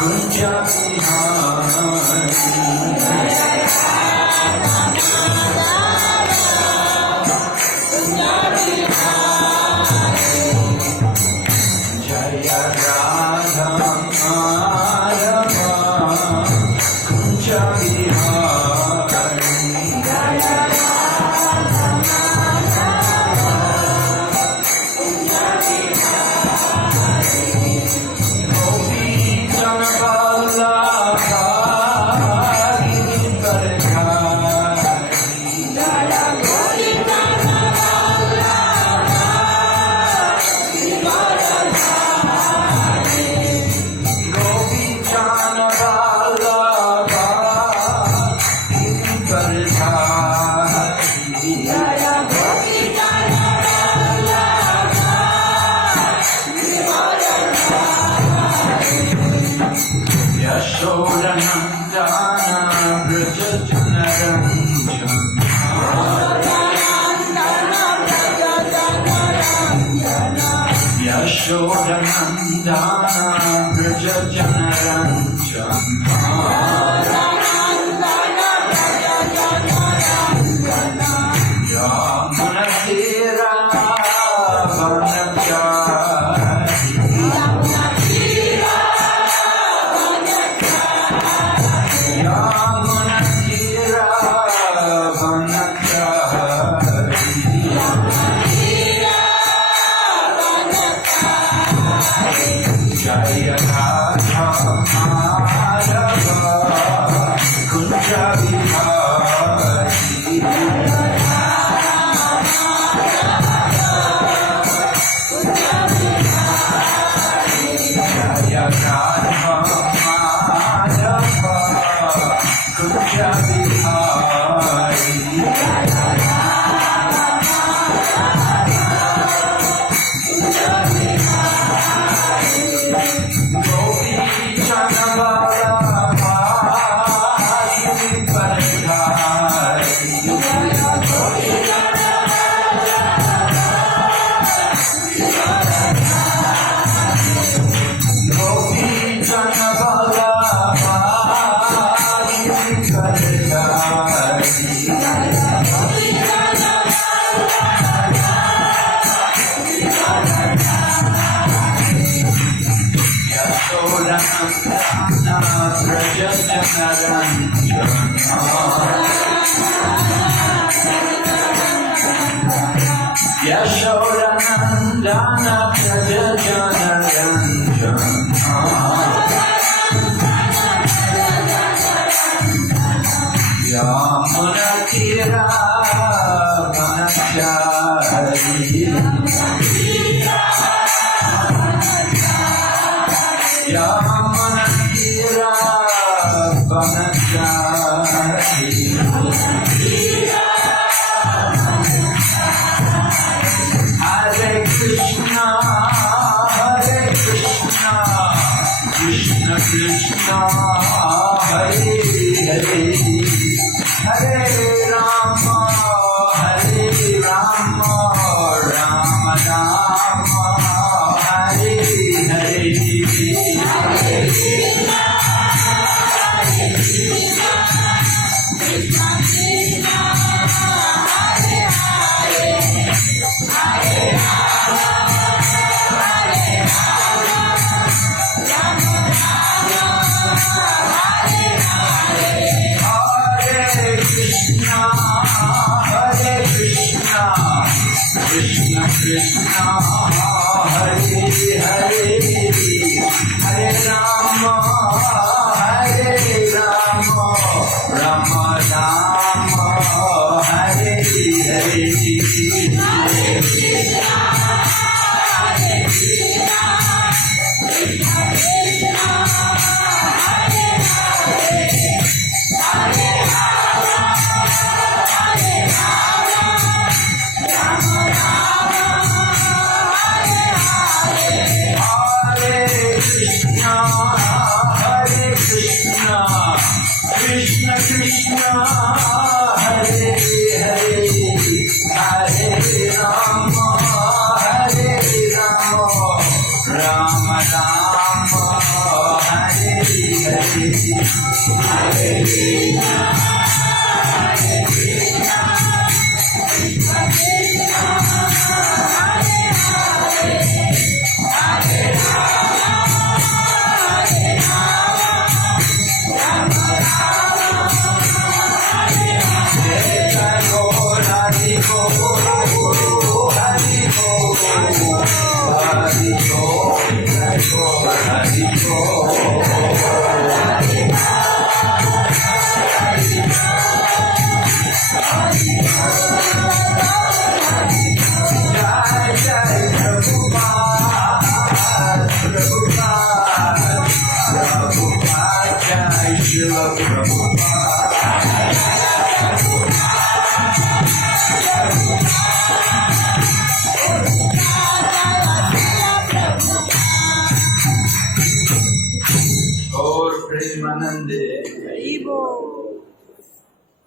Ram Ram Hare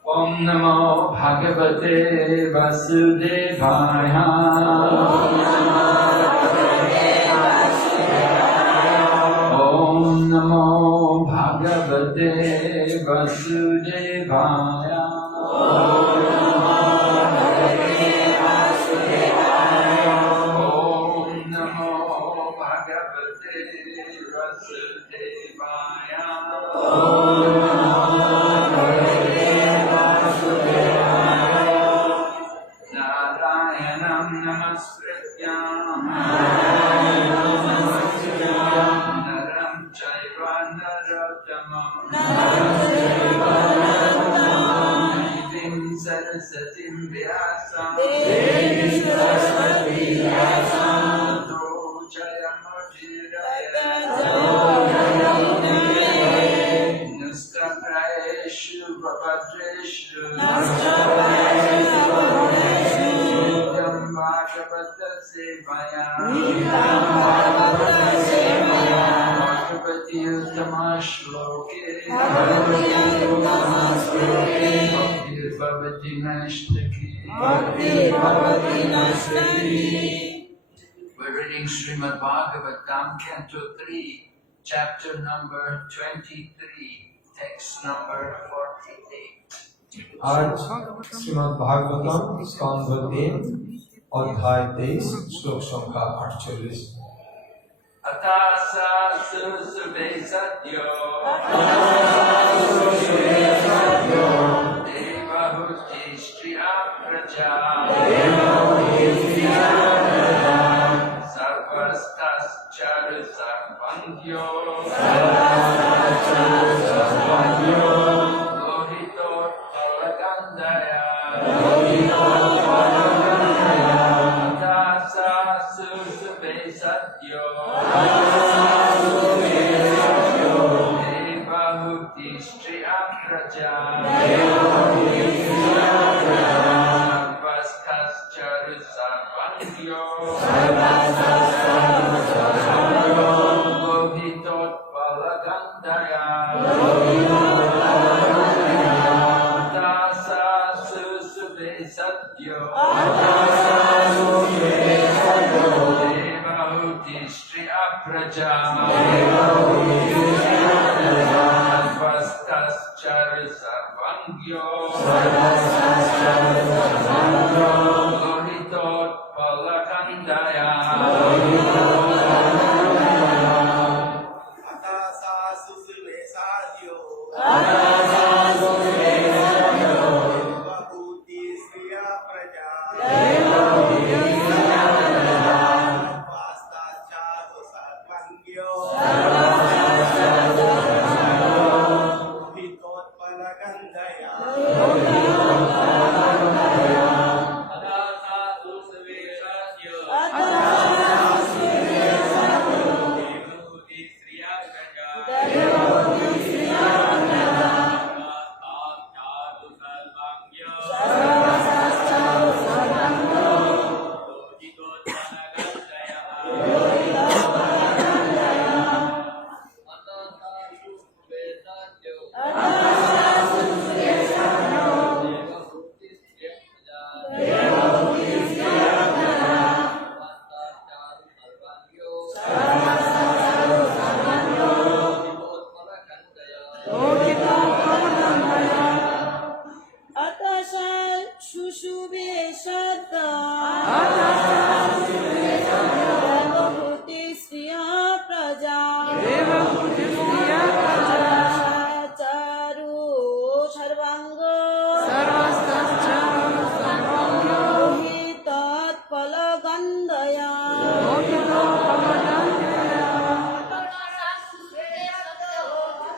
Om Namo Bhagavate Vasudevaya. Om Namo Bhagavate Vasudevaya. We're reading Srimad Bhagavatam, Canto 3, chapter number 23, text number 48. आज श्रीमद् भागवतम स्कंद 3 अध्याय 23 श्लोक संख्या 48 Atasa susube satyo Devahuti Shriya Praja Sarvastas Charu Sarvandyo Lohito Palagandaya Atasa susube satyo Devahuti Shriya Praja Sarvastas Charu Sarvandyo Lohito Palagandaya Atasa susube satyo Devahuti Shriya Praja Sarvastas Charu Sarvandyo Lohito Palagandaya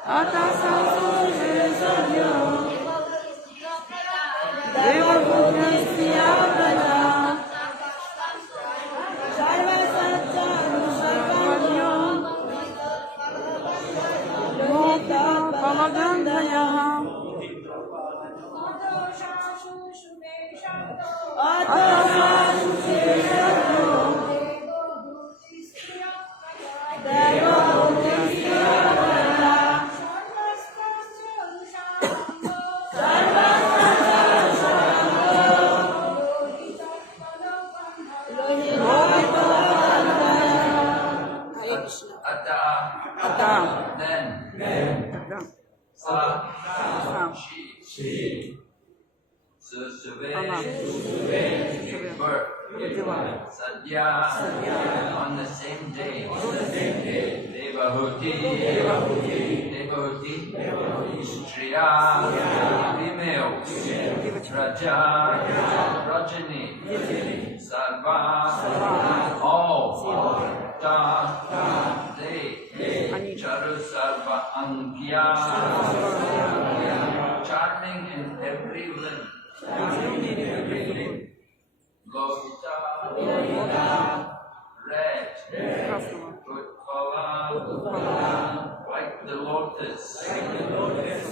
Atasansudesagyo Devabhutyasya Praja Sarvasatcharusarvagyo Lohita Palagandhayaha Atasansudesagyo Devabhutyasya Praja Ata, then, Sa, She, Susuve, give birth, Sadhya, on the same day, Devahuti, Striya, female, Raja, Rajani, Sarva, all, Ta, they, Charu Sarva Angya, charming in every limb, Lohita, red, Utpala, like the lotus,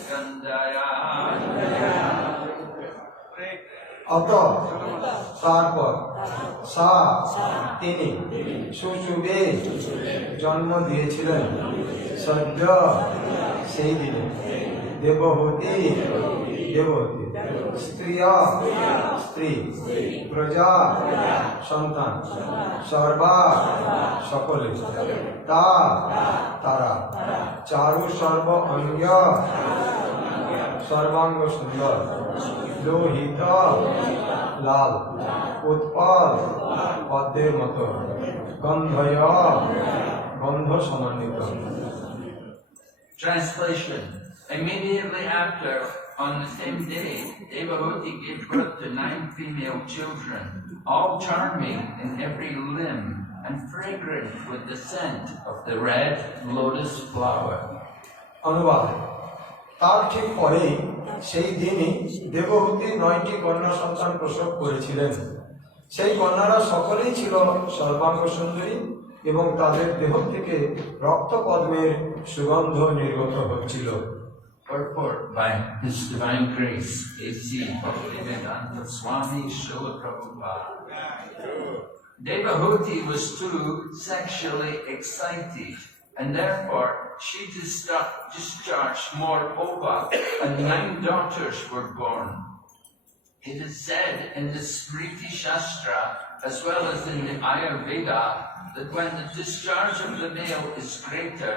Gandhaya, অতঃ তারপর সা তিনি সুশুভে জন্ম দিয়েছিলেন সদ্য সেই দিনে দেবহূতি দেবহূতি স্ত্রিয়া স্ত্রী প্রজা সন্তান সর্বা সকলে তা তারা চারু সর্ব অঙ্গ সর্বাঙ্গ সুন্দর লোহিত লাল উৎপল পদ্মের মতো গন্ধয় গন্ধ সমন্বিত। Translation. Immediately after, on the same day, Devahuti gave birth to 9 female children, all charming in every limb and fragrant with the scent of the red lotus flower. অনুবাদ। তার ঠিক পরেই সেই দিনই দেবহূতি 9টি কন্যা সন্তান প্রসব করেছিলেন। সেই কন্যারা সকলেই ছিল সর্বাঙ্গ সুন্দরী এবং তাদের দেহ থেকে রক্তপদ্মের সুগন্ধ নির্গত হচ্ছিল। Purport by His Divine Grace, A.C. Bhaktivedanta Swami Srila Prabhupada. Devahuti was too sexually excited, and therefore she discharged more ova, and 9 daughters were born. It is said in the Smriti Shastra, as well as in the Ayurveda, that when the discharge of the male is greater,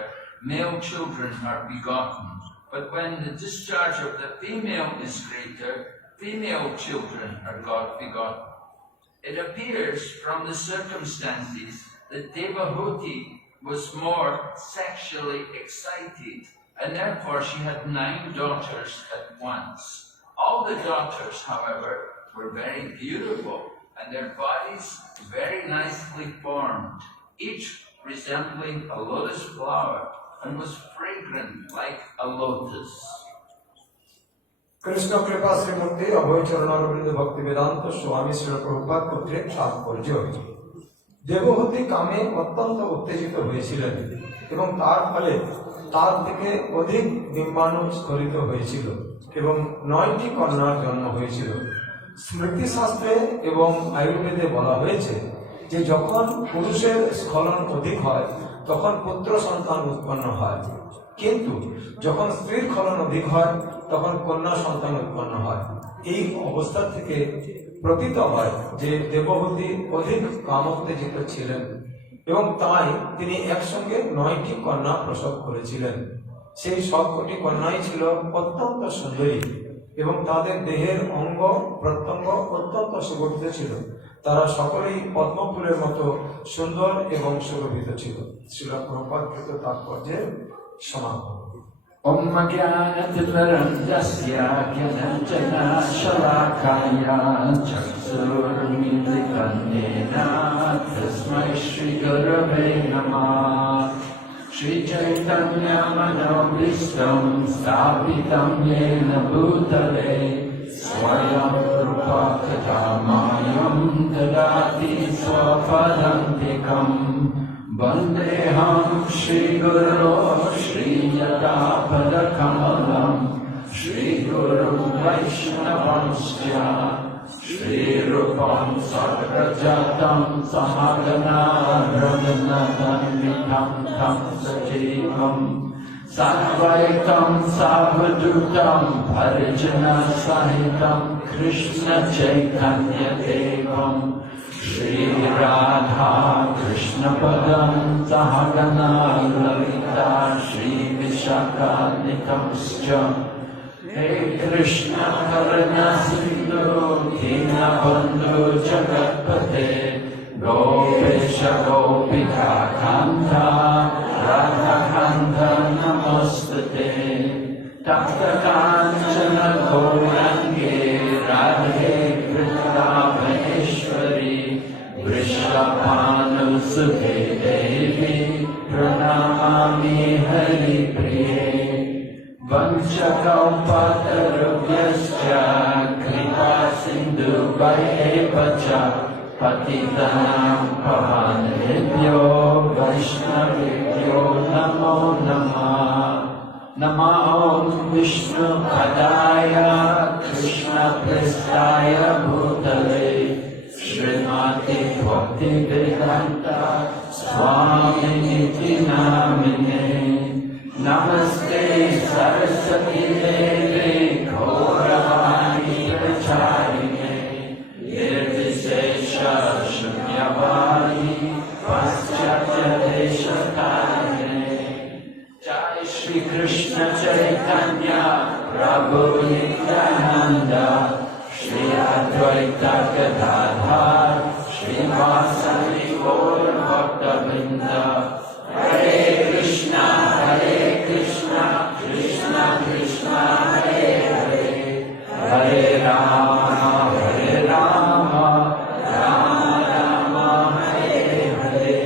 male children are begotten. But when the discharge of the female is greater, female children are begotten. It appears from the circumstances that Devahuti was more sexually excited, and therefore she had 9 daughters at once. All the daughters, however, were very beautiful, and their bodies very nicely formed, each resembling a lotus flower, and was fragrant like a lotus. Krishna কৃপা শ্রীমূর্তি অভয়চরণ অরবিন্দ ভক্তিবেদান্ত স্বামী শ্রীল প্রভুপাদ কর্তৃক তাৎপর্য। দেবহূতি কামে অত্যন্ত উত্তেজিত হয়েছিলেন এবং তার ফলে তার থেকে অধিক ডিম্বাণু স্খলিত হয়েছিল এবং 9টি কন্যার জন্ম হয়েছিল। স্মৃতিশাস্ত্রে এবং আয়ুর্বেদে বলা হয়েছে যে যখন পুরুষের স্খলন অধিক হয় তখন পুত্র সন্তান উৎপন্ন হয়, কিন্তু যখন স্ত্রীর স্খলন অধিক হয় তখন কন্যা সন্তান উৎপন্ন হয়। এই অবস্থা থেকে প্রতীত হয় যে দেবহূতি অধিক কামোত্তেজিত ছিলেন এবং তাই তিনি একসঙ্গে 9টি কন্যা প্রসব করেছিলেন। সেই সবকটি কন্যাই ছিল অত্যন্ত সুন্দরী এবং তাদের দেহের অঙ্গ প্রত্যঙ্গ অত্যন্ত সুগঠিত ছিল। তারা সকলেই পদ্মফুলের মতো সুন্দর এবং সুরভিত ছিল। শ্রীল প্রভুপাদকৃত তাৎপর্যের সমাপন। Om Jnana-timirandasya Gyananjana Shalakaya Chaksurmilitanena Tasmai Shri Gurave Namah Shri Chaitanya Manobhishtam Sthapitam Yena Bhutale Swayam Rupa Katamayam Dadati Swapadantikam Vandeham Shri Guru Shri Yatapadakamalam Shri Guru Vaishnavansya Shri Rupam Sagrajatam Sahagana Radhanatanitam Tam Sajivam Sarvaitam Savadutam Parijana Sahitam Krishna Chaitanya Devam Shri Radha Krishna Padam Sahagana Lalita Shri Vishaka Nitamscha Hey Krishna Karana Sindhu Dina Bandhu Jagatpate Gopesha Gopika Kanta Radha Kanta Namastate Takta Kanchana Gaurange Radhe Vrindavaneshwari Vrishabhanu Sute Devi Pranamami Hari Priye Vanchakalpatarubhyascha kripa sindhu vaibhacha patitanam pavanebhyo vaishnavibhyo namo namah Namo Vishnu Padaya Krishna Prestaya Bhutale Srimati Bhakti Vedanta Swami Niti Namine Namaste Saraswati Devi Gauravani Pracharine Nirvisesha Shunyavadi Paschatya Deshatarine Jai Shri Krishna Chaitanya Prabhu Nityananda Shri Advaita Gadadhar Shri Vasari Gaur Bhakta-vrinda Hare Krishna, Krishna Krishna, Hare Hare, Hare Rama, Rama Rama, Hare Hare.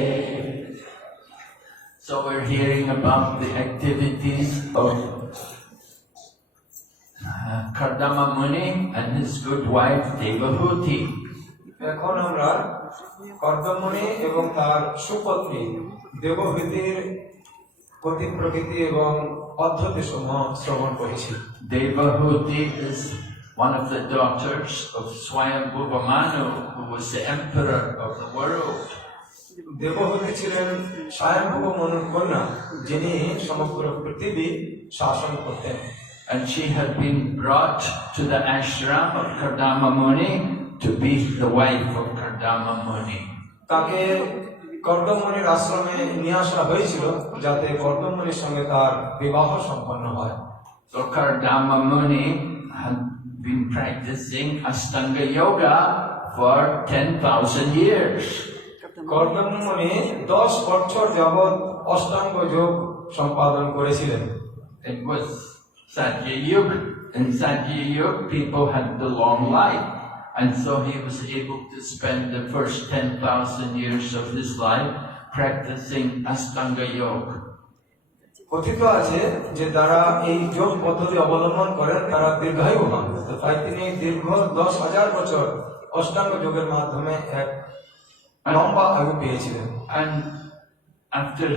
So we're hearing about the activities of Kardama Muni and his good wife Devahuti. এখন আমরা কর্দমণি এবং তার সুপত্নী দেবহূতির গতি প্রকৃতি এবং পদ্ধতি সমূহ শ্রবণ করেছি। Devahuti is one of the daughters of Swayambhuva Manu, who was the emperor of the world. দেবহূতি ছিলেন স্বয়ম্ভুব মনুর কন্যা, যিনি সমগ্র পৃথিবী শাসন করতেন। And she had been brought to the ashram of Kardama Muni to be the wife of Kardama Muni. তাকে কর্দমণির আশ্রমে নিয়ে আসা হয়েছিল যাতে কর্দমণির সঙ্গে তার বিবাহ সম্পন্ন হয়। So Kardama Muni had been practicing Astanga Yoga for 10,000 years. কর্দমণি 10 বছর যাবৎ অষ্টাঙ্গ যোগ সম্পাদন করেছিলেন। It was Satya Yuga. In Satya Yuga, people had the long life. And so he was able to spend the first 10,000 years of his life practicing Astanga Yoga. কথিত আছে যে যারা এই যোগ পদ্ধতি অবলম্বন করেন তারা দীর্ঘায়ু হন। তাই তিনি দীর্ঘ 10,000 বছর অষ্টাঙ্গ যোগের মাধ্যমে এক লম্বা আয়ু পেয়েছিলেন। And after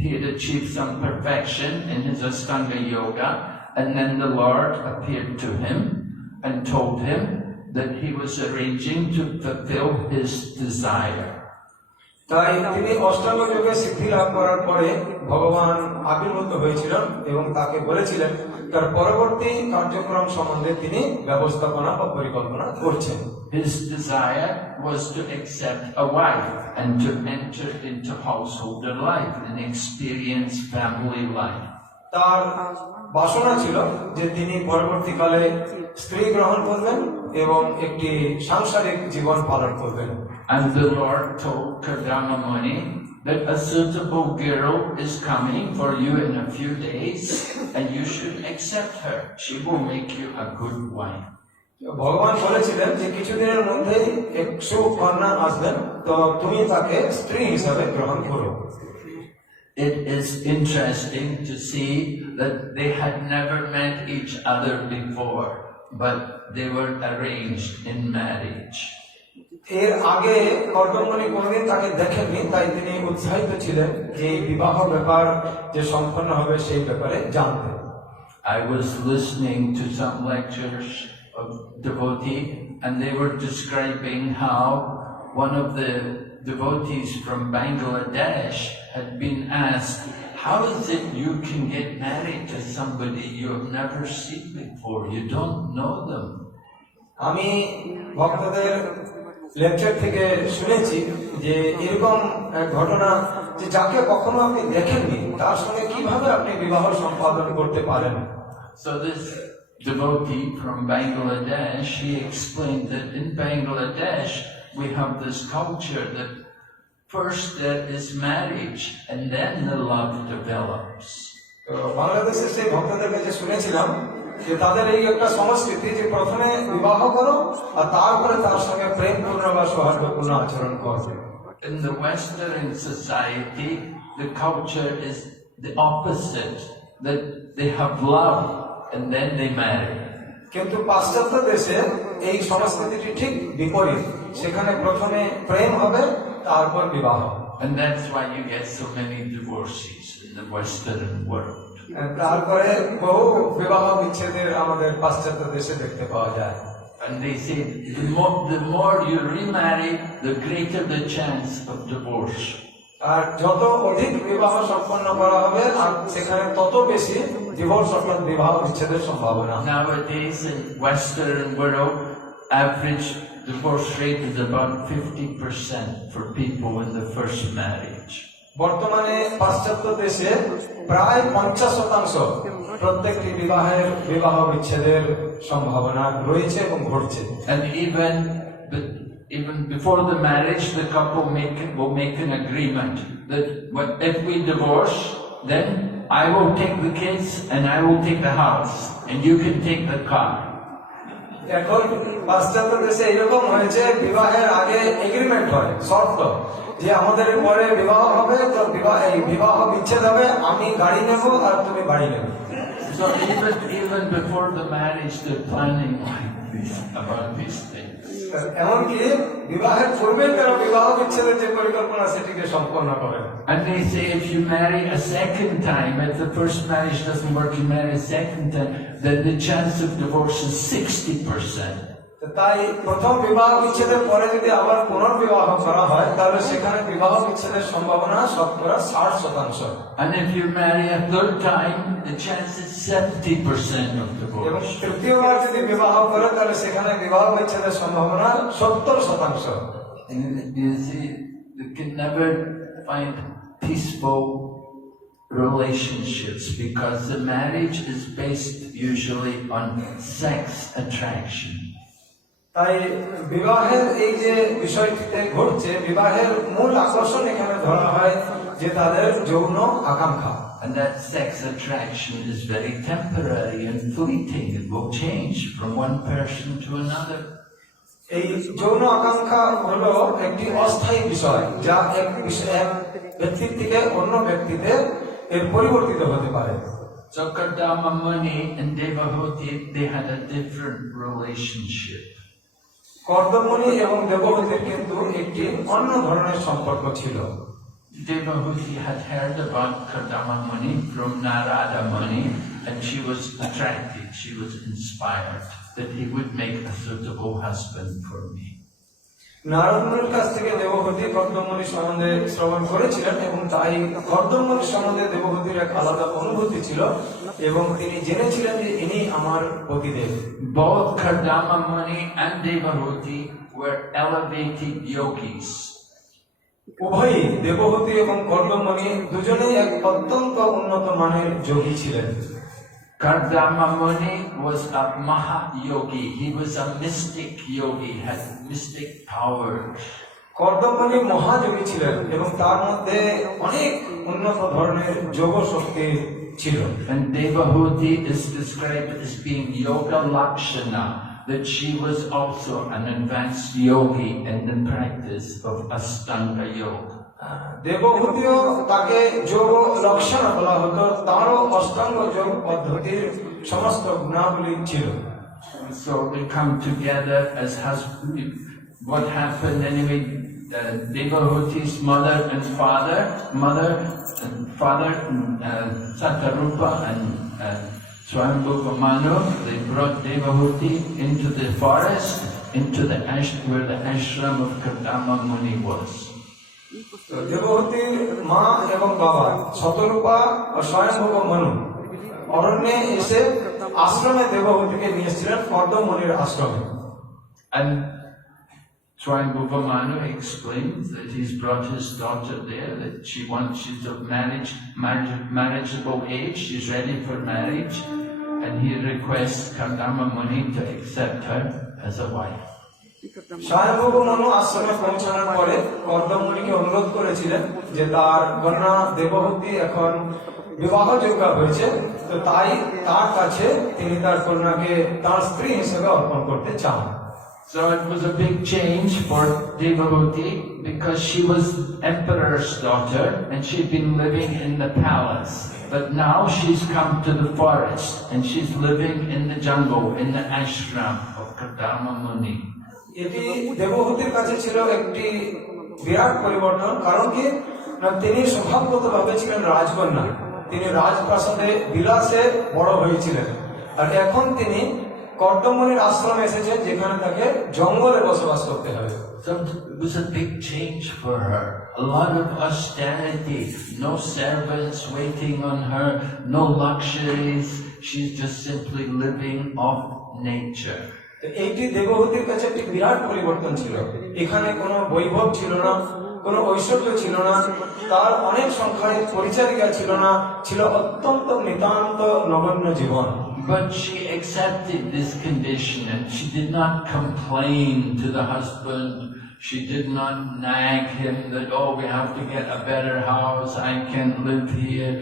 he had achieved some perfection in his Astanga Yoga, and then the Lord appeared to him and told him that he was arranging to fulfill his desire. তাই তিনি অষ্টাঙ্গ যোগে সিদ্ধি লাভ করার পরে ভগবান আবির্ভূত হয়েছিলেন এবং তাকে বলেছিলেন তার পরবর্তী কার্যক্রম সম্বন্ধে তিনি ব্যবস্থাপনা বা পরিকল্পনা করছেন। His desire was to accept a wife and to enter into householder life and experience family life. তার বাসনা ছিল যে তিনি পরবর্তীকালে স্ত্রী গ্রহণ করবেন এবং একটি সাংসারিক জীবন পালন করবেন। And the Lord told Kardama Muni that a suitable girl is coming for you in a few days and you should accept her. She will make you a good wife. ভগবান বলেছিলেন যে কিছুদিনের মধ্যেই এক সুকন্যা আসবেন, তো তুমি তাকে স্ত্রী হিসাবে গ্রহণ করো। it is interesting to see that they had never met each other before, but they were arranged in marriage. এর আগে কর্দমণি কোনদিন তাকে দেখেননি, তাই তিনি উৎসাহিত ছিলেন যে বিবাহ ব্যাপার যে সম্পন্ন হবে সেই ব্যাপারে জানতে। I was listening to some lectures of devotee, and they were describing how one of the devotees from Bangladesh had been asked, how is it you can get married to somebody you have never seen before? You don't know them. আমি ভক্তদের লেকচার থেকে শুনেছি যে এরকম এক ঘটনা, যে যাকে কখনো আপনি দেখেননি তার সঙ্গে কিভাবে আপনি বিবাহ সম্পাদন করতে পারেন। So this devotee from Bangladesh, he explained that in Bangladesh we have this culture that first there is marriage and then the love develops. তো বাংলাদেশের সেই ভক্তদের কাছে শুনেছিলাম যে তাদের এই একটা সংস্কৃতি যে প্রথমে বিবাহ করো আর তারপরে তার সঙ্গে প্রেমপূর্ণ বা সৌহার্দ্যপূর্ণ আচরণ করবে। In the Western society, the culture is the opposite, that they have love and then they marry. কিন্তু পাশ্চাত্য দেশে এই সংস্কৃতিটি ঠিক বিপরীত, সেখানে প্রথমে প্রেম হবে তারপর বিবাহ। And that's why you get so many divorces in the Western world. তারপরে বহু বিবাহ বিচ্ছেদের আমাদের পাশ্চাত্য দেশে দেখতে পাওয়া যায়। And they say the more you remarry, the greater the chance of divorce. আর যত অধিক বিবাহ সম্পন্ন করা হবে আর সেখানে তত বেশি ডিভোর্স অর্থাৎ বিবাহ বিচ্ছেদের সম্ভাবনা। Nowadays in Western world, average divorce rate is about 50% for people in the first marriage. বর্তমানে পাশ্চাত্য দেশে প্রায় 50% প্রত্যেকটি বিবাহ বিচ্ছেদের সম্ভাবনা রয়েছে এবং ঘটছে। And even before the marriage, the couple will make an agreement that if we divorce, then I will take the kids and I will take the house, and you can take the car. এখন পাশ্চাত্য দেশে এরকম হয়েছে, বিবাহের আগে এগ্রিমেন্ট হয়, শর্ত যে আমাদের পরে বিবাহ হবে, তো বিবাহ বিচ্ছেদ হবে, আমি গাড়ি নেব আর তুমি বাড়ি নেবে। So even before the marriage, they're planning like this about these things. এমনকি বিবাহের পূর্বে তারা বিবাহ বিচ্ছেদের যে পরিকল্পনা সেটিকে সম্পন্ন করে। And they say if you marry a second time, if the first marriage doesn't work, you marry a second time, then the chance of divorce is 60%. তাই প্রথম বিবাহ বিচ্ছেদের পরে যদি আবার পুনর্বিবাহ করা হয় তাহলে সেখানে বিবাহ বিচ্ছেদের সম্ভাবনা শতকরা 60%। And if you marry a third time, the chance is 70% of এবং divorce. তৃতীয়বার যদি বিবাহ করে তাহলে সেখানে বিবাহ বিচ্ছেদের সম্ভাবনা 70%। And you see, you can never find peaceful relationships because the marriage is based usually on sex attraction. তাই বিবাহের এই যে বিষয়টিতে ঘটছে, বিবাহের মূল আকর্ষণ এখানে ধরা হয় যে তাদের যৌন আকাঙ্ক্ষা। And that sex attraction is very temporary and fleeting. It will change from one person to another. এই যৌন আকাঙ্ক্ষা হলো একটি অস্থায়ী বিষয়, যা এক ব্যক্তি থেকে অন্য ব্যক্তিতে এর পরিবর্তিত হতে পারে। So Kardama Muni and Devahuti, they had a different relationship. কর্দমণি এবং দেবহূতির কিন্তু একটি অন্য ধরনের সম্পর্ক ছিল। Devahuti had heard about Kardama Muni from Narada Muni, and she was attracted, she was inspired that he would make a suitable husband for me. Narad মুনির কাছ থেকে দেবহূতি কর্দমণি সম্বন্ধে শ্রবণ করেছিলেন এবং তাই কর্দমণি সম্বন্ধে দেবহূতির এক আলাদা অনুভূতি ছিল এবং তিনি জেনেছিলেন যে ইনি আমার পতিদেব। Both Kardama Muni and Devahuti were elevated yogis. উভয়ই দেবহূতি এবং কর্দমণি দুজনেই এক অত্যন্ত উন্নত মানের যোগী ছিলেন। Kardama Muni was a Mahayogi. He was a mystic yogi, had mystic powers. কর্দমণি মহাযোগী ছিলেন এবং তার মধ্যে অনেক উন্নত ধরনের যোগ শক্তি ছিল। And Devahuti is described as being Yoga Lakshana, that she was also an advanced yogi in the practice of Astanga Yoga. দেবহূতিও তাকে যোগ লক্ষণ বলা হতো, তারও অষ্টাঙ্গ যোগ পদ্ধতির সমস্ত গুণাবলী ছিল। So they come together as husband. What happened anyway? Devahuti's mother and father, Satarupa and Swayambhuva Manu, they brought Devahuti into the forest, into the where the ashram of Kardama Muni was. দেবহূতির মা এবং বাবা শতরূপা ও স্বয়ংভূব মনু অরণ্যে এসে আশ্রমে দেবহূতিকে নিয়ে এসেছিলেন, কর্দমমুনির আশ্রমে। And Swayambhuva Manu explains that he's brought his daughter there, that she's of marriageable age, she's ready for marriage, and he requests Kardama Muni to accept her as a wife. স্বয়ংভূব মনু আশ্রমে পৌঁছানোর পরে কর্দমমুনিকে অনুরোধ করেছিলেন যে তার কন্যা দেবহূতি এখন বিবাহযোগ্য হয়েছে, তো তাই তার কাছে তিনি তার কন্যাকে তার স্ত্রী হিসেবে অর্পণ করতে চান। So it was a big change for Devahuti because she was emperor's daughter and she'd been living in the palace. But now she's come to the forest and she's living in the jungle, in the ashram of Kardama Muni. এটি দেবহূতির কাছে ছিল একটি বিরাট পরিবর্তন, কারণ কি না, তিনি স্বভাবগতভাবে ছিলেন রাজকন্যা, তিনি রাজপ্রাসাদে বিলাসে বড় হয়েছিলেন, আর এখন তিনি কর্দমমুনির আশ্রমে এসেছেন যেখানে তাকে জঙ্গলে বসবাস করতে হবে। So it was a big change for her. A lot of austerity, no servants waiting on her, no luxuries. She's just simply living off nature. এইটি দেবহূতির কাছে একটি বিরাট পরিবর্তন ছিল। এখানে কোনো বৈভব ছিল না, কোনো ঐশ্বর্য ছিল না, তার অনেক সংখ্যায় পরিচারিকা ছিল না, ছিল অত্যন্ত নিতান্ত নগণ্য জীবন। But she accepted this condition and she did not complain to the husband. She did not nag him that, oh, we have to get a better house, I can't live here,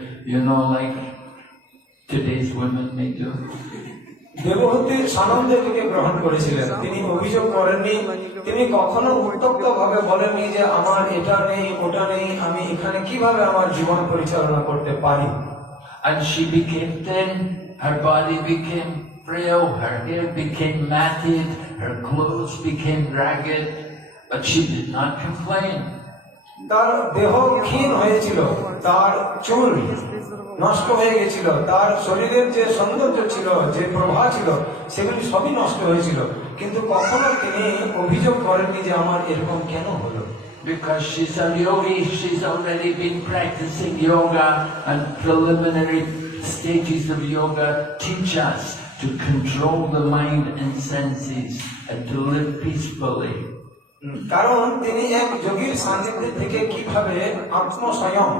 like today's women may do. দেবহূতি সানন্দেবীকে গ্রহণ করেছিলেন, তিনি অভিযোগ করেননি, তিনি কখনো উত্তপ্ত ভাবে বলেননি যে আমার এটা নেই ওটা নেই, আমি এখানে কিভাবে আমার জীবন পরিচালনা করতে পারি। And she became thin, her body became frail, her hair became matted, her clothes became ragged, but she did not complain. তার দেহ ক্ষীণ হয়েছিল, তার চুল নষ্ট হয়ে গেছিল, তার শরীরের যে সৌন্দর্য ছিল, যে প্রভা ছিল, সেগুলি সবই নষ্ট হয়েছিল, কিন্তু কখনো তিনি অভিযোগ করেননি যে আমার এরকম কেন হলো। Because she's a yogi, she's already been practicing yoga, and preliminary stages of yoga teach us to control the mind and senses and to live peacefully. কারণ তিনি এক যোগীর সান্নিধ্যে থেকে কিভাবে আত্মসংযম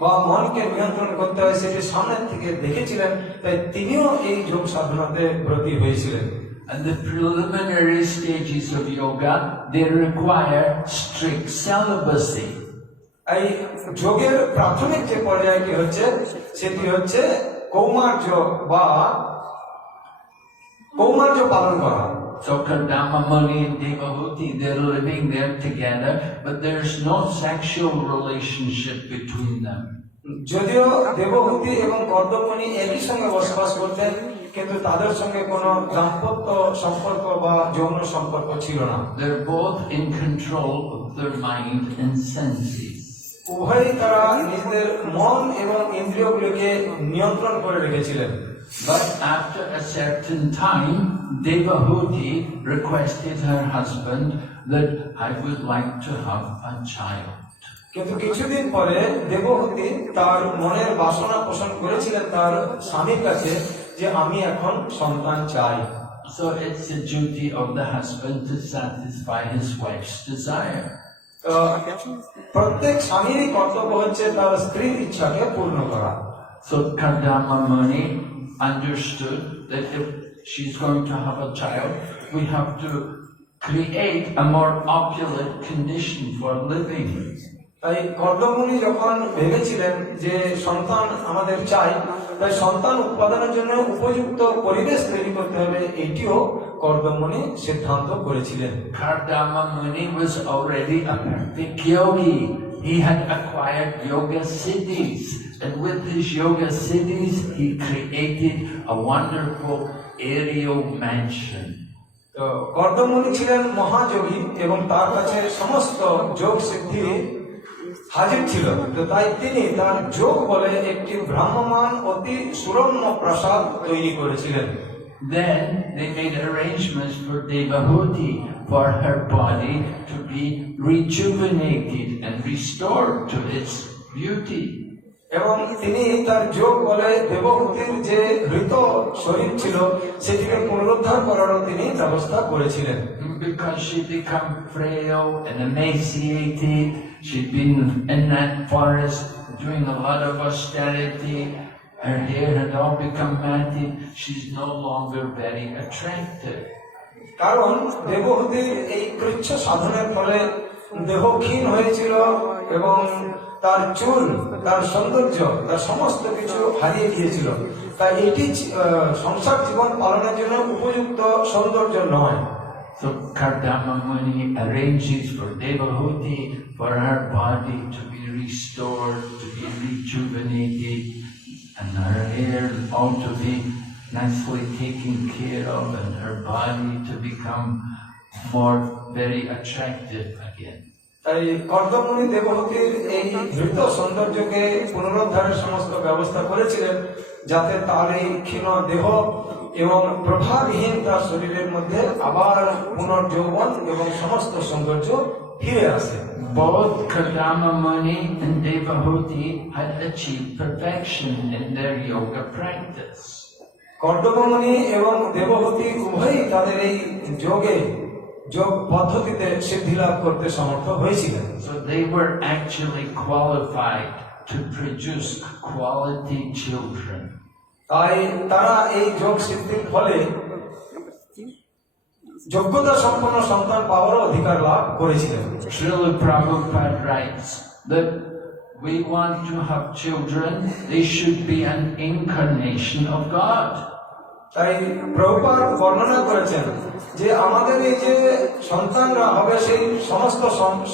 বা মনকে নিয়ন্ত্রণ করতে হয় সেটি সামনে থেকে দেখেছিলেন, তাই তিনিও এই যোগ সাধনাতে ব্রতী হয়েছিলেন। And the preliminary stages of yoga, they require strict celibacy. এই যোগের প্রাথমিক যে পর্যায়টি হচ্ছে সেটি হচ্ছে কৌমার্য বা কৌমার্য পালন করা। So Kardama Muni and Devahuti, they're living there together, but there's no sexual relationship between them. যদিও দেবহূতি এবং কর্দমমুনি একই সঙ্গে বসবাস করতেন, কিন্তু তাদের সঙ্গে কোনো দাম্পত্য সম্পর্ক বা যৌন সম্পর্ক ছিল না। They're both in control of their mind and senses. উভয়ই তারা নিজেদের মন এবং ইন্দ্রিয়গুলিকে নিয়ন্ত্রণ করে রেখেছিলেন। But after a certain time, Devahuti requested her husband that I would like to have a child. কিন্তু কিছুদিন পরে দেবহূতি তার মনের বাসনা পোষণ করেছিলেন তার স্বামীর কাছে যে আমি এখন সন্তান চাই। So it's the duty of the husband to satisfy his wife's desire. প্রত্যেক স্বামীরই কর্তব্য হচ্ছে তার স্ত্রীর ইচ্ছাকে পূর্ণ করা। So Kardama Muni understood that if she's going to have a child, we have to create a more opulent condition for living. তাই কর্দমমুনি যখন ভেবেছিলেন যে সন্তান আমাদের চাই, তাই সন্তান উৎপাদনের জন্য উপযুক্ত পরিবেশ তৈরি করতে হবে, এটিও কর্দমমুনি সিদ্ধান্ত করেছিলেন। Kardama Muni was already a perfect yogi. he had acquired yoga siddhis, and with his yoga siddhis, he created a wonderful aerial mansion. তো কর্দমুনি ছিলেন মহাযোগী এবং তার কাছে সমস্ত যোগ সিদ্ধি হাজির ছিল। তো তাই তিনি তার যোগ বলে একটি ভ্রাম্যমান অতি সুরম্য প্রাসাদ তৈরি করেছিলেন। Then they made arrangements for Devahuti for her body to be rejuvenated and restored to its beauty. এবং তিনি তার যোগ বলে দেবহূতির যে মৃত শরীর ছিল সেটিকে পুনরুদ্ধার করারও তিনি ব্যবস্থা করেছিলেন। Because she'd become frail and emaciated, she'd been in that forest doing a lot of austerity, her hair had all become matted, she's no longer very attractive. কারণ দেবহূতির এই কৃচ্ছ সাধনের ফলে দেহ ক্ষীণ হয়েছিল এবং তার চুল, তার সৌন্দর্য, তার সমস্ত কিছু হারিয়ে গিয়েছিল। তাই এটি সংসার জীবন পালনের জন্য উপযুক্ত সৌন্দর্য নয়। So Kardama Muni arranges for Devahuti for her body to be restored, to be rejuvenated, and her hair all to be nicely taken care of, and her body to become more very attractive again. তাই কর্দমুনি দেবহূতির এই মৃত সৌন্দর্যকে পুনরুদ্ধারের সমস্ত ব্যবস্থা করেছিলেন যাতে তার এই ক্ষীণ দেহ এবং প্রভাবহীন তার শরীরের মধ্যে আবার পুনর্যৌবন এবং সমস্ত সৌন্দর্য ফিরে আসে। Both Kardama Muni and Devahuti had achieved perfection in their yoga practice. কর্দমুনি এবং দেবহূতি উভয়ই তাদের এই যোগ পদ্ধতিতে সিদ্ধি লাভ করতে সমর্থ হয়েছিলেন। So they were actually qualified to produce quality children. তাই তারা এই যোগ সিদ্ধির ফলে যোগ্যতা সম্পন্ন সন্তান পাওয়ার অধিকার লাভ করেছিলেন। Srila Prabhupada writes that we want to have children, they should be an incarnation of God. তাই প্রভুপাদ বর্ণনা করেছেন যে আমাদের এই যে সন্তানরা হবে সেই সমস্ত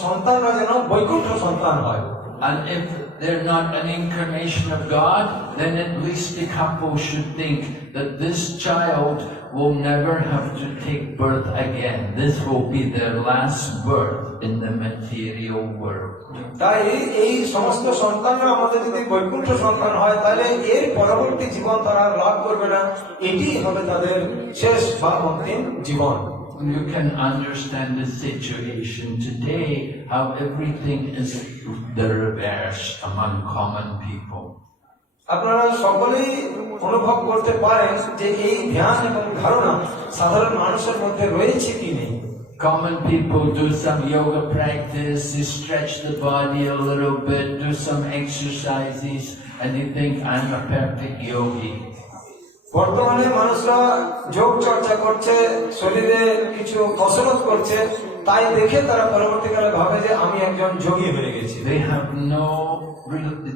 সন্তানরা যেন বৈকুণ্ঠ সন্তান হয়। And if they're not an incarnation of God, then at least the couple should think that this child will never have to take birth again. This will be their last birth in the material world. তাই এই সমস্ত সন্তানরা আমাদের যদি বৈকুণ্ঠ সন্তান হয় তাহলে এর পরবর্তী জীবন তারা লাভ করবে না, এটি হবে তাদের শেষ বা অন্তিম জীবন। You can understand the situation today, how everything is the reverse among common people. আপনারা সকলেই অনুভব করতে পারেন যে এই ধ্যান এবং ধারণা সাধারণ মানুষের মধ্যে রয়েছে কি নেই। Common people do some yoga practice, they stretch the body a little bit, do some exercises, and they think I'm a perfect yogi. বর্তমানে মানুষরা যোগ চর্চা করছে, শরীরে কিছু কসরত করছে, তাই দেখে তারা পরবর্তীকালে ভাবে যে আমি একজন যোগী হয়ে গেছি। They have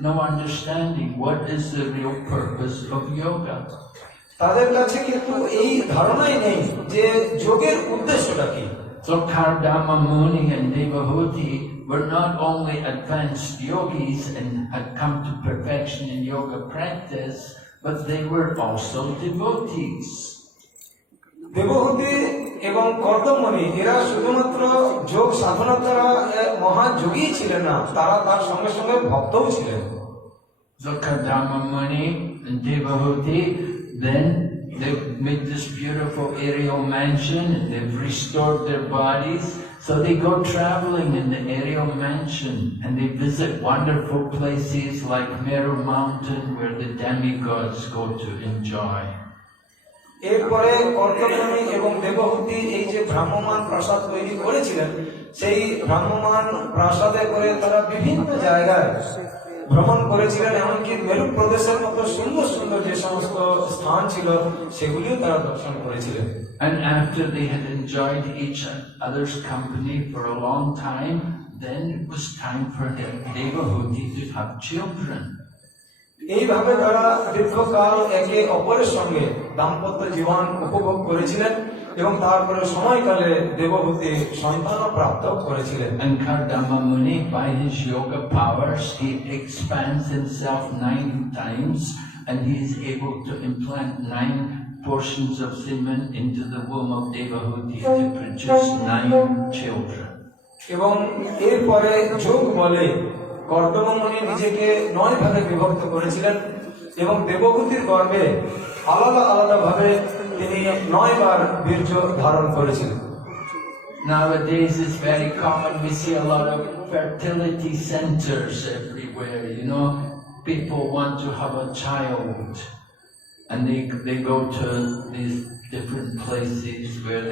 no understanding what is the real purpose of yoga. তাদের কাছে কিন্তু এই ধারণাই নেই যে যোগের উদ্দেশ্যটা কি। So Kardama Muni and Devahuti were not only advanced yogis and had come to perfection in yoga practice, but they were also devotees. দেবহূতি এবং কর্দমুনি এরা শুধুমাত্র যোগ সাধনা দ্বারা মহাযোগী ছিলেন না, তারা তার সঙ্গে সঙ্গে ভক্তও ছিলেন। So Kardama Muni and Devahuti, then they made this beautiful aerial mansion and they've restored their bodies. So they go traveling in the aerial mansion and they visit wonderful places like Meru Mountain where the demigods go to enjoy. এরপরে কর্দমুনি এবং দেবহূতি এই যে ভ্রাম্যমান প্রাসাদ তৈরি করেছিলেন, সেই ভ্রাম্যমান প্রাসাদে করে তারা বিভিন্ন জায়গায় ভ্রমণ করেছিলেন, এমনকি মেরু প্রদেশের মতো সুন্দর সুন্দর যে সমস্ত স্থান ছিল সেগুলিও তারা দর্শন করেছিলেন। And after they had enjoyed each other's company for a long time, then it was time for Devahuti to have children. এইভাবে তারা দীর্ঘকাল একে অপরের সঙ্গে দাম্পত্য জীবন উপভোগ করেছিলেন এবং তারপরে সময়কালে দেবহূতি সন্তান প্রাপ্ত করেছিলেন। And Kardama Muni, by his yoga powers, he expands himself 9 times and he is able to implant 9 portions of semen into the womb of Devahuti to produce 9 children. এবং এরপরে যোগ বলে কর্দম মুনি নিজেকে 9 ভাগে বিভক্ত করেছিলেন এবং দেবহূতির গর্ভে আলাদা আলাদা ভাবে তিনি 9 বার বীর্য ধারণ করেছিলেন। Nowadays it's very common, we see a lot of fertility centers everywhere, you know. People want to have a child and they go to these different places where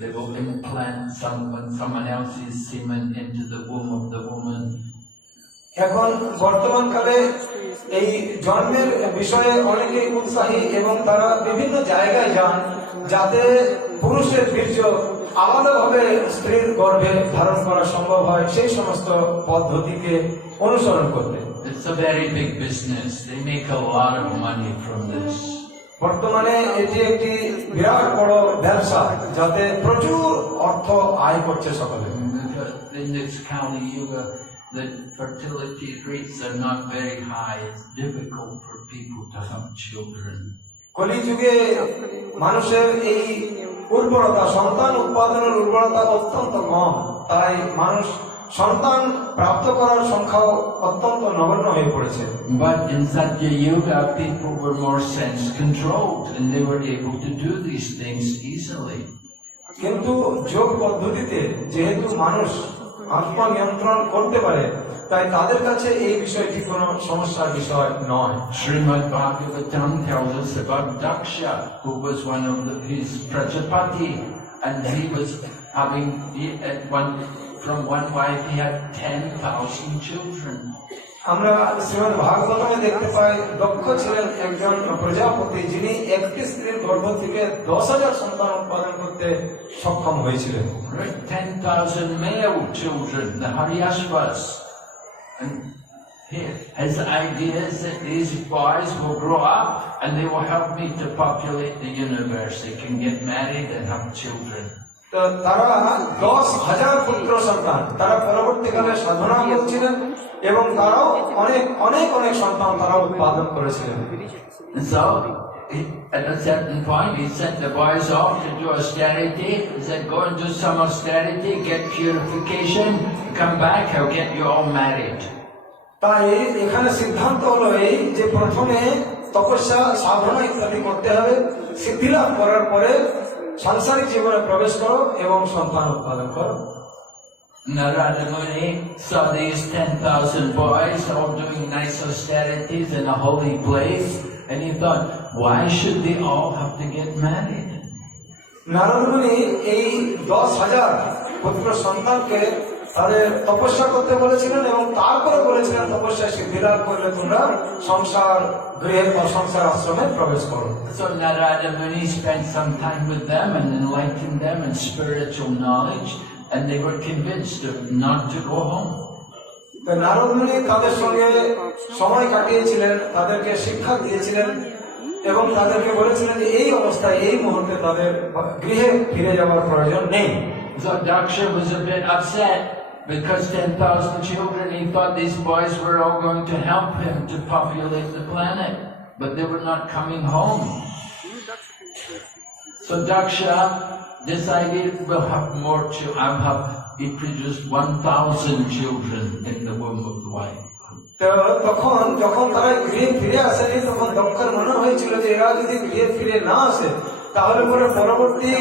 they will implant someone else's semen into the womb of the woman. এখন বর্তমান কালে এই জন্মের বিষয়ে অনেকেই উৎসাহী এবং তারা বিভিন্ন জায়গায় যান যাতে পুরুষের বীর্য আলাদাভাবে স্ত্রীর গর্ভে ধারণ করা সম্ভব হয় সেই সমস্ত পদ্ধতিকে অনুসরণ করতে। It's a very big business. They make a lot of money from this. বর্তমানে এটি একটি বিরাট বড় ব্যবসা যাতে প্রচুর অর্থ আয় করছে সকলে। In this Kali Yuga, the fertility rates are not very high. It's difficult for people to have children. কলিযুগে মানুষের এই উর্বরতা, সন্তান উৎপাদনের উর্বরতা অত্যন্ত কম, তাই মানুষ সন্তান প্রাপ্ত করার সংখ্যাও অত্যন্ত নগণ্য হয়ে পড়েছে। But in Satya Yuga, people were more sense controlled and they were able to do these things easily. কিন্তু যোগ পদ্ধতিতে যেহেতু মানুষ আত্মা নিয়ন্ত্রণ করতে পারে তাই তাদের কাছে এই বিষয়টি কোনো সমস্যার বিষয় নয়। Srimad Bhagavatam tells us about Daksha, who was one of his Prajapati, and he was having from one wife he had 10,000 children. আমরা শ্রীমদ্ ভাগবতমে দেখতে পাই দক্ষ ছিলেন একজন প্রজাপতি যিনি একটি স্ত্রীর গর্ভ থেকে 10,000 সন্তান উৎপাদন করতে সক্ষম হয়েছিলেন। 10,000 male children, the Haryashvas. And his idea is that these boys will grow up and they will help me to populate the universe. They can get married and have children. তো তারা 10,000 পুত্র সন্তান তারা পরবর্তীকালে সাধনা করছিলেন এবং তারাও অনেক অনেক অনেক সন্তান তারা উৎপাদন করেছিলেন। And so, at a certain point, he sent the boys off to do austerity. He said, go and do some austerity, get purification, come back, I'll get you all married. তাই এখানে সিদ্ধান্ত হলো এই যে প্রথমে তপস্যা সাধনা ইত্যাদি করতে হবে, সিদ্ধি লাভ করার পরে সাংসারিক জীবনে প্রবেশ করো এবং সন্তান উৎপাদন করো। Narada Muni saw these 10,000 boys all doing nice austerities in a holy place, and he thought, why should they all have to get married? Narad মুনি এই 10,000 পুত্র সন্তানকে তাদের তপস্যা করতে বলেছিলেন এবং তারপরে বলেছিলেন তপস্যা সিদ্ধি লাভ করলে তোমরা সংসার গৃহে বা সংসার আশ্রমে প্রবেশ করো। So Narada Muni spent some time with them and enlightened them in spiritual knowledge, and they were convinced not to go home. Narad মুনি তাদের সঙ্গে সময় কাটিয়েছিলেন, তাদেরকে শিক্ষা দিয়েছিলেন এবং তাদেরকে বলেছিলেন যে এই অবস্থায় এই মুহূর্তে তাদের গৃহে ফিরে যাওয়ার প্রয়োজন নেই। So Daksha was a bit upset because 10,000 children, he thought these boys were all going to help him to populate the planet, but they were not coming home. So Daksha decided, we'll have more children. He produced 1,000 children in the womb of the wife. তখন যখন তারা গৃহে ফিরে আসেনি তখন দক্ষর মনে হয়েছিল যে এরা যদি গৃহে ফিরে না আসে তাহলে পরে পরবর্তী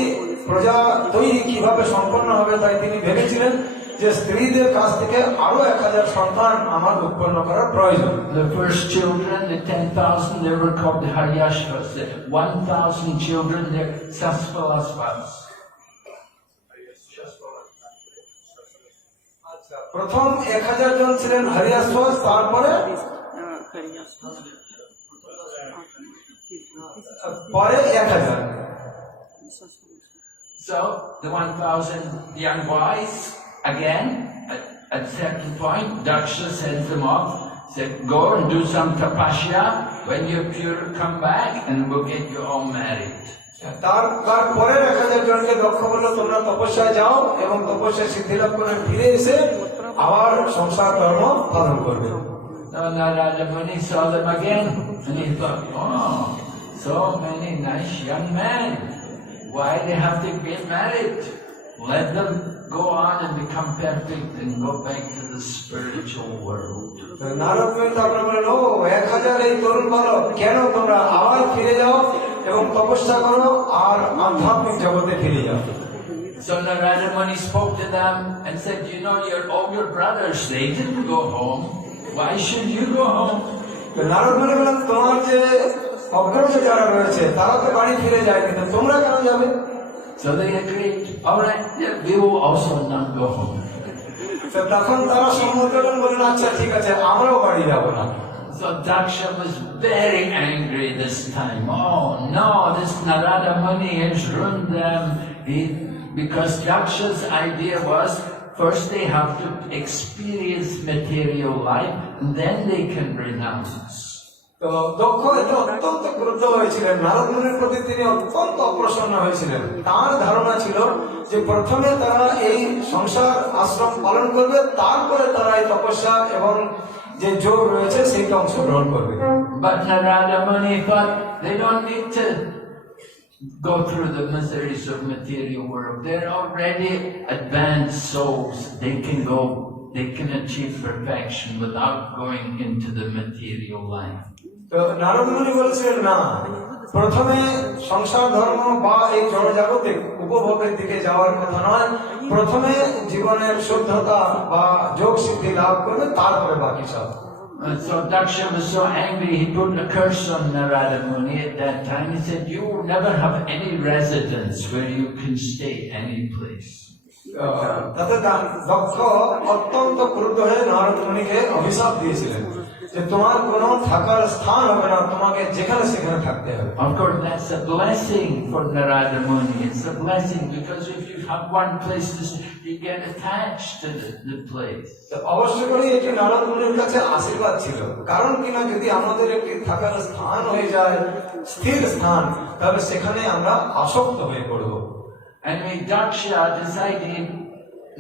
প্রজা তৈরি কিভাবে সম্পন্ন হবে, তাই তিনি ভেবেছিলেন যে স্ত্রীদের কাছ থেকে আরো 1,000 সন্তান আমার উৎপন্ন করার প্রয়োজন। The first children, the 10,000, they were called the Haryashvas. The 1,000 children, they're Saspalasvas. প্রথম 1,000 জন ছিলেন হরিয়াশ্বাস, তারপরে পরে 1,000। So the 1,000 young boys, again, at a certain point, Daksha sends them off, said, go and do some tapasya. When you're pure, come back and we'll get you all married. তারপরে 1000 জনকে দক্ষ বললো তোমরা তপস্যায় যাও এবং তপস্যায় সিদ্ধি লাভ করে ফিরে এসে আবার সংসার ধর্ম পালন করবে। Now Narada Muni saw them again and he thought, oh, so many nice young men. Why they have to get married? Let them go on and become perfect and go back to the spiritual world. Narad মুনি তারপরে বললেন, ও 1000 এই তরুণ বালক, কেন তোমরা আবার ফিরে যাও এবং তপস্যা করো আর আধ্যাত্মিক জগতে ফিরে যাও। So Narada Muni spoke to them and said, you know, your older brothers, they didn't go home. Why should you go home? Narad মুনি বললেন, তোমার যে অগ্রজ যারা রয়েছে তারা তো বাড়ি ফিরে যায়, কিন্তু তোমরা কেন যাবে? So they agreed, all right, yeah, we will also not go home. তো তখন তারা সম্মত হলেন, বললেন আচ্ছা ঠিক আছে, আমরাও বাড়ি যাব না। So Daksha was very angry this time. Oh no, this Narada Muni has ruined them. Because Daksha's idea was, first they have to experience material life, and then they can renounce. তো দক্ষ এতে অত্যন্ত ক্রুদ্ধ হয়েছিলেন, নারদ মুনির প্রতি তিনি অত্যন্ত অপ্রসন্ন হয়েছিলেন। তার ধারণা ছিল যে প্রথমে তারা এই সংসার আশ্রম পালন করবে, তারপরে তারা এই তপস্যা এবং যে যোগ রয়েছে সেইটা অংশগ্রহণ করবে। But Narada Muni thought they don't need to go through the miseries of material world. They're already advanced souls. They can achieve perfection without going into the material life. তো নারদ মুনি বলেছিলেন, না, প্রথমে সংসার ধর্ম বা এই জড়জাগতিক উপভোগের দিকে যাওয়ার কথা নয়, প্রথমে জীবনের শুদ্ধতা বা যোগ সিদ্ধি লাভ করবে, তারপরে বাকি সব। So Daksha was so angry, he put a curse on Narada Muni at that time. He said, you will never have any residence where you can stay any place. তাতে দক্ষ অত্যন্ত ক্রুদ্ধ হয়ে নারদ মুনিকে অভিশাপ দিয়েছিলেন যে তোমার কোনো থাকার স্থান হবে না, তোমাকে যেখানে সেখানে থাকতে হবে। Of course, that's a blessing for Narada Muni. It's a blessing because if you have one place to stay, you get attached to the place. অবশ্যই এটি নারদ মুনির কাছে আশীর্বাদ ছিল, কারণ কিনা যদি আমাদের একটি থাকার স্থান হয়ে যায়, স্থির স্থান, তাহলে সেখানে আমরা আসক্ত হয়ে পড়ব। And when Daksha decided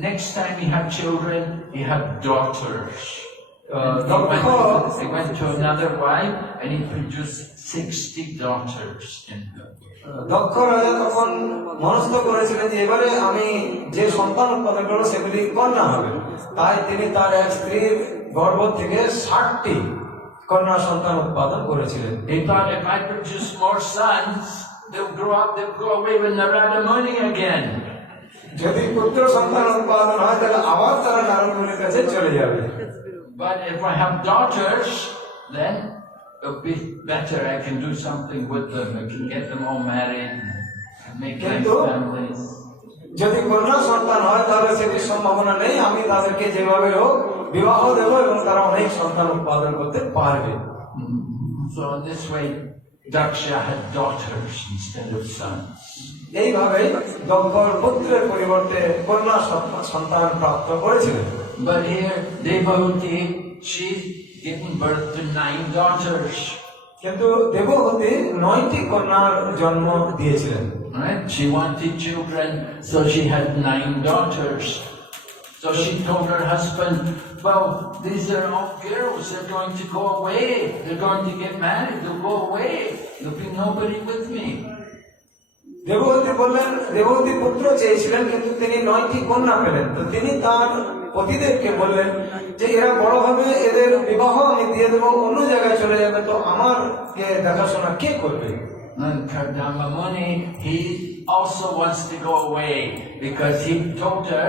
next time he had children, he had daughters. He went to another wife and he produced 60 daughters in her. দক্ষ রাজা তখন মনস্থ করেছিলেন যে এবারে আমি যে সন্তান উৎপাদন করবো সেগুলি কন্যা হবে, তাই তিনি তার এক স্ত্রীর গর্ভ থেকে 60টি কন্যা সন্তান উৎপাদন করেছিলেন। He thought if I produce more sons, they'll grow up, they'll go away with Narada Muni again. যদি পুত্র সন্তান উৎপাদন হয় তাহলে আবার তারা নারদ মুনির কাছে চলে যাবে। But if I have daughters, then it'll be better. I can do something with them. I can get them all married and make nice families. যদি কন্যা সন্তান হয় তাহলে সেটির সম্ভাবনা নেই, আমি তাদেরকে যেভাবে হোক বিবাহ দেব এবং তারা অনেক সন্তান উৎপাদন করতে পারবে। So in this way, Daksha had daughters instead of sons. এইভাবে দক্ষর পুত্রের পরিবর্তে কন্যা সন্তান প্রাপ্ত করেছিলেন। But here, Devahuti, she's given birth to 9 daughters. কিন্তু দেবহূতি 9টি কন্যার জন্ম দিয়েছিলেন। Right? She wanted children, so she had 9 daughters. So she told her husband, well, these are all girls, they're going to go away. They're going to get married, they'll go away. There'll be nobody with me. দেবহূতি বললেন, দেবহূতি পুত্র চেয়েছিলেন কিন্তু তিনি 9টি কন্যা পেলেন। তো তিনি তার পতিদেরকে বললেন যে এরা বড় হবে, এদের বিবাহ আমি দিয়ে দেবো, অন্য জায়গায় চলে যাবে, তো আমারকে দেখাশোনা কে করবে? And Kardama Muni, he also wants to go away because he told her,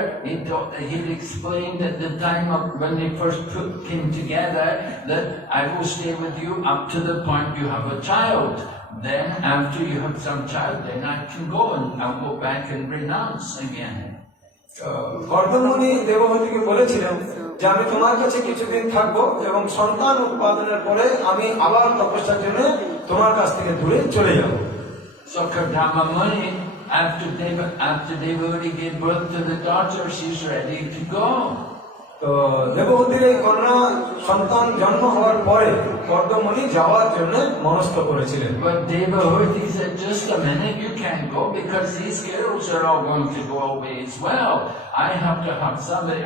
he'd explained at the time of when they first came together that I will stay with you up to the point you have a child. Then after you have some child, then I can go and I'll go back and renounce again. কর্দমমুনি দেবহূতিকে বলেছিলেন যে আমি তোমার কাছে কিছুদিন থাকবো এবং সন্তান উৎপাদনের পরে আমি আবার তপস্যার জন্য তোমার কাছ থেকে দূরে চলে যাব। So Kardama Muni, after Devahuti gave birth to the daughter, she's ready to go. তো দেবহূতির এই কন্যা সন্তান জন্ম হওয়ার পরে কর্দমণি যাওয়ার জন্য মনস্থ করেছিলেন। But Devahuti said, just a minute, you can't go because these girls are all going to go away as well. I have to have somebody,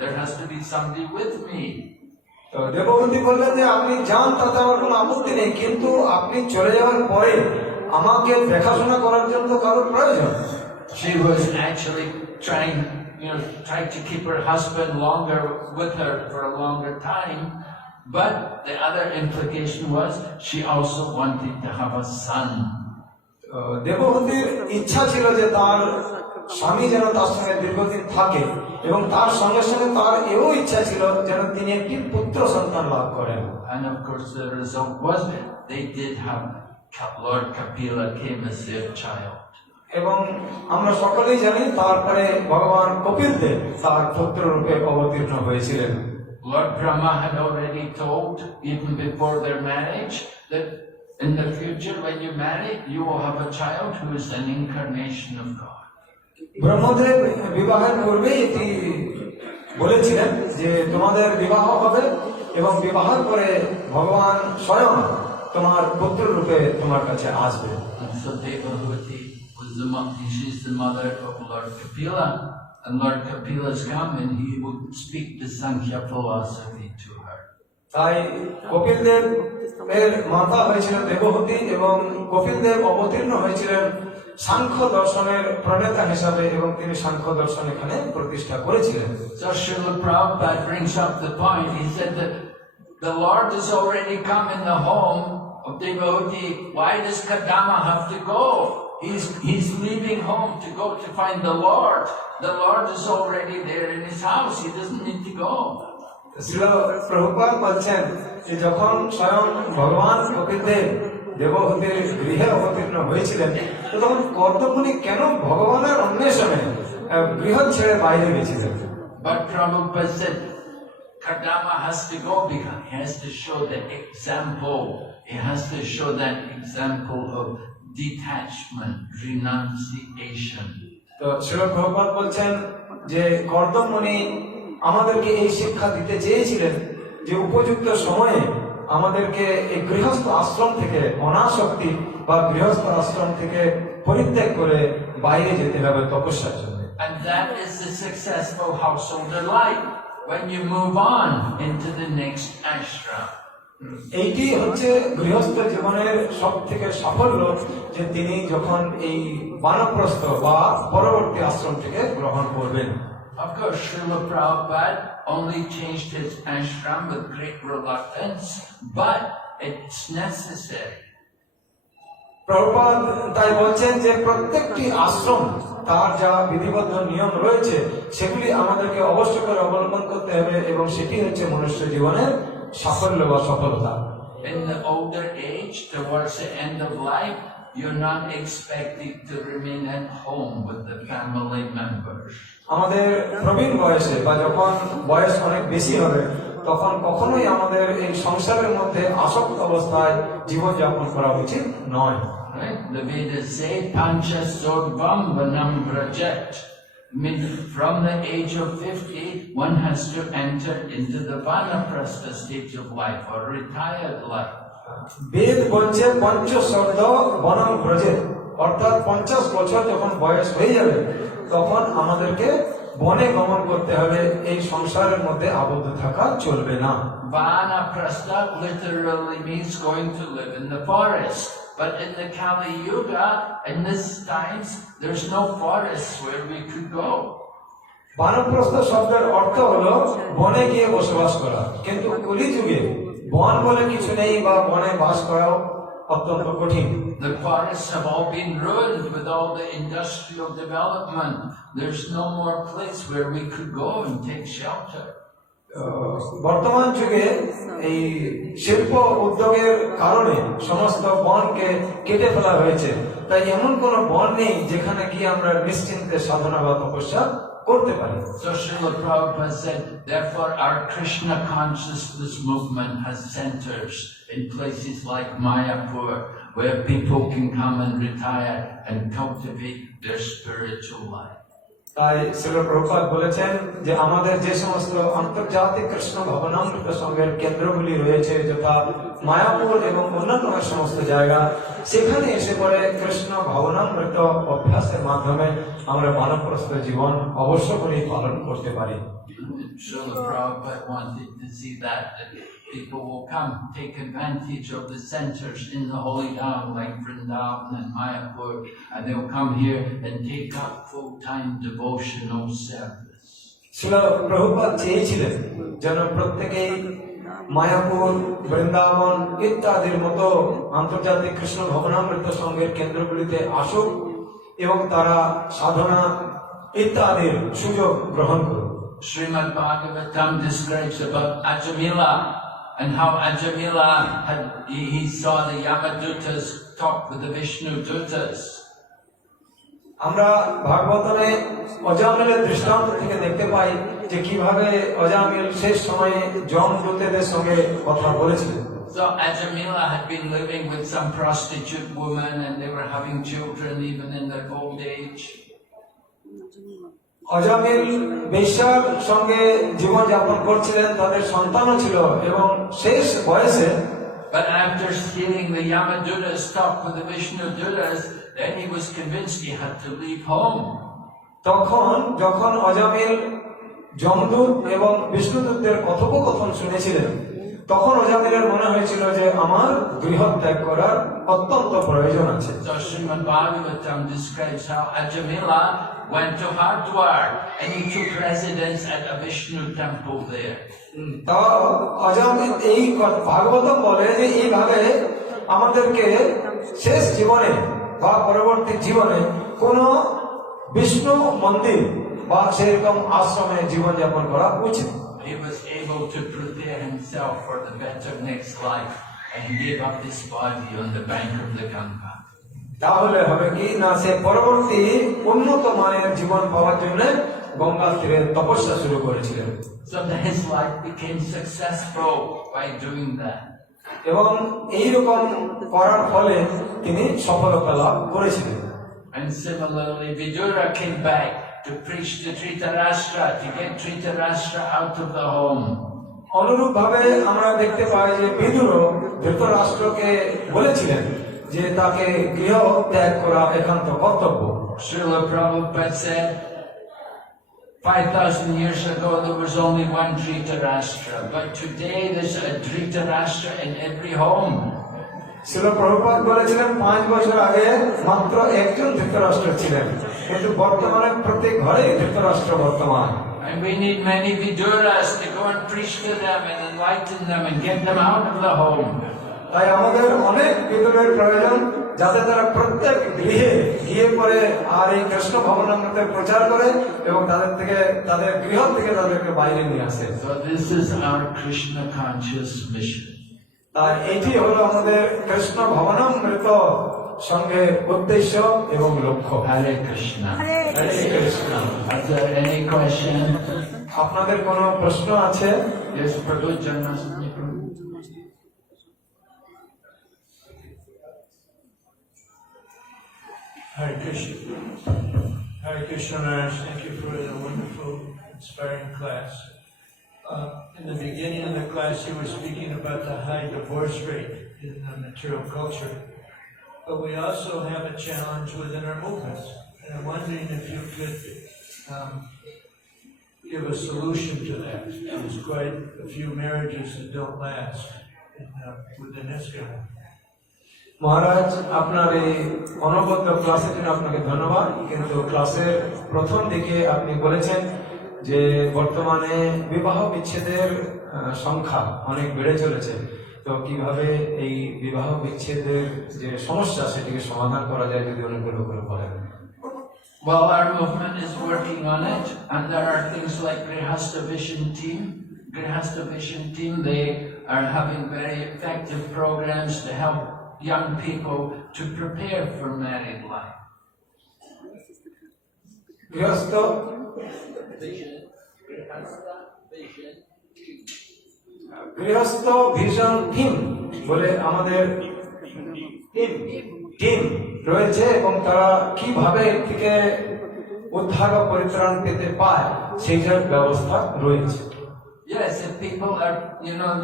there has to be somebody with me. তো দেবহূতি বললেন যে আপনি যান, তাতে আমার কোনো আপত্তি নেই, কিন্তু আপনি চলে যাওয়ার পরে আমাকে দেখাশোনা করার জন্য কারোর প্রয়োজন। She was actually trying to keep her husband longer with her for a longer time. But the other implication was she also wanted to have a son. দেবহূতির ইচ্ছা ছিল যে তার স্বামী যেন তার সঙ্গে দীর্ঘদিন থাকে, এবং তার সঙ্গে সঙ্গে তার এও ইচ্ছা ছিল যেন তিনি একটি পুত্র সন্তান লাভ করেন। And of course the result was they did have Lord Kapila came as their child. এবং আমরা সকলেই জানি তারপরে ভগবান কপিল দেব তার পুত্র রূপে অবতীর্ণ হয়েছিলেন। Lord Brahma had already told, even before their marriage, that in the future when you marry, you will have a child who is an incarnation of God. Brahmadev বিবাহের পূর্বেই এটি বলেছিলেন যে তোমাদের বিবাহ হবে এবং বিবাহের পরে ভগবান স্বয়ং তোমার পুত্র রূপে তোমার কাছে আসবে। And so Devahuti was she's the mother of Lord Kapila, and Lord Kapila's come and he would speak the Sankhya philosophy to her. তাই কপিল দেব এর মাতা হয়েছিলেন দেবহূতি, এবং কপিল দেব অবতীর্ণ হয়েছিলেন সাংখ্য দর্শনের প্রণেতা হিসাবে, এবং তিনি সাংখ্য দর্শন এখানে প্রতিষ্ঠা করেছিলেন। So Srila Prabhupada brings up the point. He said that the Lord has already come in the home of Devahuti. Why does Kadama have to go? He's leaving home to go to find the Lord. The Lord is already there in his house. He doesn't need to go. Srila প্রভুপাদ বলছেন যে যখন স্বয়ং ভগবান কপিল দেব দেবহূতির গৃহে অবতীর্ণ হয়েছিলেন, তো তখন কর্দমণি কেন ভগবানের অন্বেষণে গৃহ ছেড়ে বাইরে গেছিলেন? But Prabhupada said Kadama has to go because he has to show the example. He has to show that example of detachment, renunciation. তো শ্রীল প্রভুপাদ বলছেন যে কর্দমণি আমাদেরকে এই শিক্ষা দিতে চেয়েছিলেন যে উপযুক্ত সময়ে আমাদেরকে এই গৃহস্থ আশ্রম থেকে অনাসক্তি বা গৃহস্থ আশ্রম থেকে পরিত্যাগ করে বাইরে যেতে হবে তপস্যার জন্য। And that is the successful householder life when you move on into the next ashram. এইটি হচ্ছে গৃহস্থ জীবনের সব থেকে সাফল্য, যে তিনি যখন এই বানপ্রস্থ বা পরবর্তী আশ্রম থেকে গ্রহণ করবেন। Of course, Srila Prabhupada only changed his ashram with great reluctance, but it's necessary. Prabhupada তাই বলছেন যে প্রত্যেকটি আশ্রম তার যা বিধিবদ্ধ নিয়ম রয়েছে সেগুলি আমাদেরকে অবশ্য করে অবলম্বন করতে হবে, এবং সেটি হচ্ছে মনুষ্য জীবনের সাফল্য বা সফলতা। In the older age, towards the end of life, you're not expected to remain at home with the family members. আমাদের প্রবীণ বয়সে বা যখন বয়স অনেক বেশি হবে তখন কখনোই আমাদের এই সংসারের মধ্যে আসক্ত অবস্থায় জীবনযাপন করা উচিত নয়। Right? The Vedas say, Pancha Sorvam Vanam Brajat. From the age of 50, one has to enter into the Vanaprastha stage of life or retired life. বেদ বলছে পঞ্চশব্দ বনম ব্রজে, অর্থাৎ 50 বছর যখন বয়স হয়ে যাবে তখন আমাদেরকে বনে গমন করতে হবে, এই সংসারের মধ্যে আবদ্ধ থাকা চলবে না। Vanaprastha literally means going to live in the forest. But in the Kali Yuga, in this times, there's no forests where we could go. বানপ্রস্থ শব্দের অর্থ হলো বনে গিয়ে বসবাস করা, কিন্তু কলিযুগে বন বলে কিছু নেই বা বনে বাস করাও অত্যন্ত কঠিন। The forests have all been ruined with all the industrial development. There's no more place where we could go and take shelter. বর্তমান যুগে এই শিল্প উদ্যোগের কারণে সমস্ত বনকে কেটে ফেলা হয়েছে, তাই এমন কোন বন নেই যেখানে গিয়ে আমরা নিশ্চিন্তে সাধনা বা তপস্যা করতে পারি। So Srila Prabhupada said, therefore our Krishna consciousness movement has centers in places like Mayapur, where people can come and retire and cultivate their spiritual life. তাই শ্রীল প্রভুপাদ বলেছেন যে আমাদের যে সমস্ত আন্তর্জাতিক কৃষ্ণ ভবনামৃত সংঘের কেন্দ্রগুলি রয়েছে যথা মায়াপুর এবং অন্যান্য সমস্ত জায়গা, সেখানে এসে পরে কৃষ্ণ ভবনামৃত অভ্যাসের মাধ্যমে আমরা মানবপ্রস্থ জীবন অবশ্য করে পালন করতে পারি। Srila Prabhupada wanted to see that people will come, take advantage of the centers in the Holy Dham like Vrindavan and Mayapur, and they'll come here and take up full-time devotional service. Srila প্রভুপাদ চেয়েছিলেন যেন প্রত্যেকেই মায়াপুর, বৃন্দাবন ইত্যাদির মতো আন্তর্জাতিক কৃষ্ণ ভবনামৃত সংঘের কেন্দ্রগুলিতে আসুক এবং তারা সাধনা ইত্যাদির সুযোগ গ্রহণ করুক। Srimad Bhagavatam describes about Ajamila and how Ajamila he saw the Yamadutas talk with the Vishnu Dutas. আমরা ভাগবতনে অজামিলের দৃষ্টান্ত থেকে দেখতে পাই যে কিভাবে অজামিল শেষ সময়ে যমদূতদের সঙ্গে কথা বলেছিলেন। So Ajamila had been living with some prostitute woman and they were having children even in their old age. Ajamil বেশ্যার সঙ্গে জীবন যাপন করছিলেন, তাদের সন্তানও ছিল এবং শেষ বয়সে But after hearing the Yamadutas talk with the Vishnu Dutas, then he was convinced he had to leave home. তখন যখন অজামিল যমদূত এবং বিষ্ণুদূতদের কথোপকথন শুনেছিলেন, তখন অজামিলের মনে হয়েছিল যে আমার গৃহ ত্যাগ করার অত্যন্ত প্রয়োজন আছে। So Srimad Bhagavatam describes how Ajamila went to Hardwar and he took residence at a Vishnu temple there. তা অজামিল এই ভাগবতম বলে যে এইভাবে আমাদেরকে শেষ জীবনে বা পরবর্তী জীবনে কোন বিষ্ণু মন্দির বা সেরকম আশ্রমে জীবনযাপন করা উচিত। He was able to prepare himself for the better next life and he gave up his body on the bank of the Ganga. তাহলে হবে কি না, সে পরবর্তী উন্নত মানের জীবন পাওয়ার জন্য গঙ্গা তীরে তপস্যা শুরু করেছিলেন। So that his life became successful by doing that. এবং এইরকম করার ফলে তিনি সফলতা লাভ করেছিলেন। And similarly, Vidura came back to preach to Dhritarashtra, to get Dhritarashtra out of the home. অনুরূপ ভাবে আমরা দেখতে পাই যে বিদুর ধৃতরাষ্ট্রকে বলেছিলেন যে তাকে গৃহ ত্যাগ করা একান্ত কর্তব্য। Srila Prabhupada said, 5,000 years ago there was only one Dhritarashtra, but today there's a Dhritarashtra in every home. Srila প্রভুপাদ বলেছিলেন 5 বছর আগে মাত্র একজন ধৃতরাষ্ট্র ছিলেন, কিন্তু বর্তমানে প্রত্যেক ঘরে ধৃতরাষ্ট্র বর্তমান। And we need many Viduras to go and preach to them and enlighten them and get them out of the home. তাই আমাদের অনেক বিদুরের প্রয়োজন, যাতে তারা প্রত্যেক গৃহে গিয়ে পরে আর এই কৃষ্ণ ভবনামৃতের প্রচার করে এবং তাদের গৃহ থেকে তাদেরকে বাইরে নিয়ে আসে। So this is our Krishna conscious mission. তাই এটি হলো আমাদের কৃষ্ণ ভবনামৃত সঙ্গের উদ্দেশ্য এবং লক্ষ্য। Hare Krishna. Hare Krishna. Is there any question? আপনাদের কোনো প্রশ্ন আছে? Yes, Prabhu Janmasami Prabhu. Hare Krishna. Hare Krishna Maharaj, thank you for the wonderful, inspiring class. In the beginning of the class, you were speaking about the high divorce rate in the material culture. But we also have a challenge within our movements. And I'm wondering if you could give a solution to that. There's quite a few marriages that don't last within ISKCON. মহারাজ, আপনার এই অনবদ্য ক্লাসের জন্য আপনাকে ধন্যবাদ। কিন্তু ক্লাসের প্রথম দিকে আপনি বলেছেন যে বর্তমানে বিবাহ বিচ্ছেদের সংখ্যা অনেক বেড়ে চলেছে, তো কিভাবে এই বিবাহ বিচ্ছেদের যে সমস্যা সেটিকে সমাধান করা যায় যদি অনেকগুলো করে বলেন। Well, our movement is working on it, and there are things like Grihastha Vision Team. Grihastha Vision Team, they are having very effective programs to help young people to prepare for married life. গৃহস্থ vision team বলে আমাদের টিম রয়েছে এবং তারা কিভাবে থেকে উদ্ধার বা পরিত্রাণ পেতে পায় সেইটার ব্যবস্থা রয়েছে। Yes, if people are,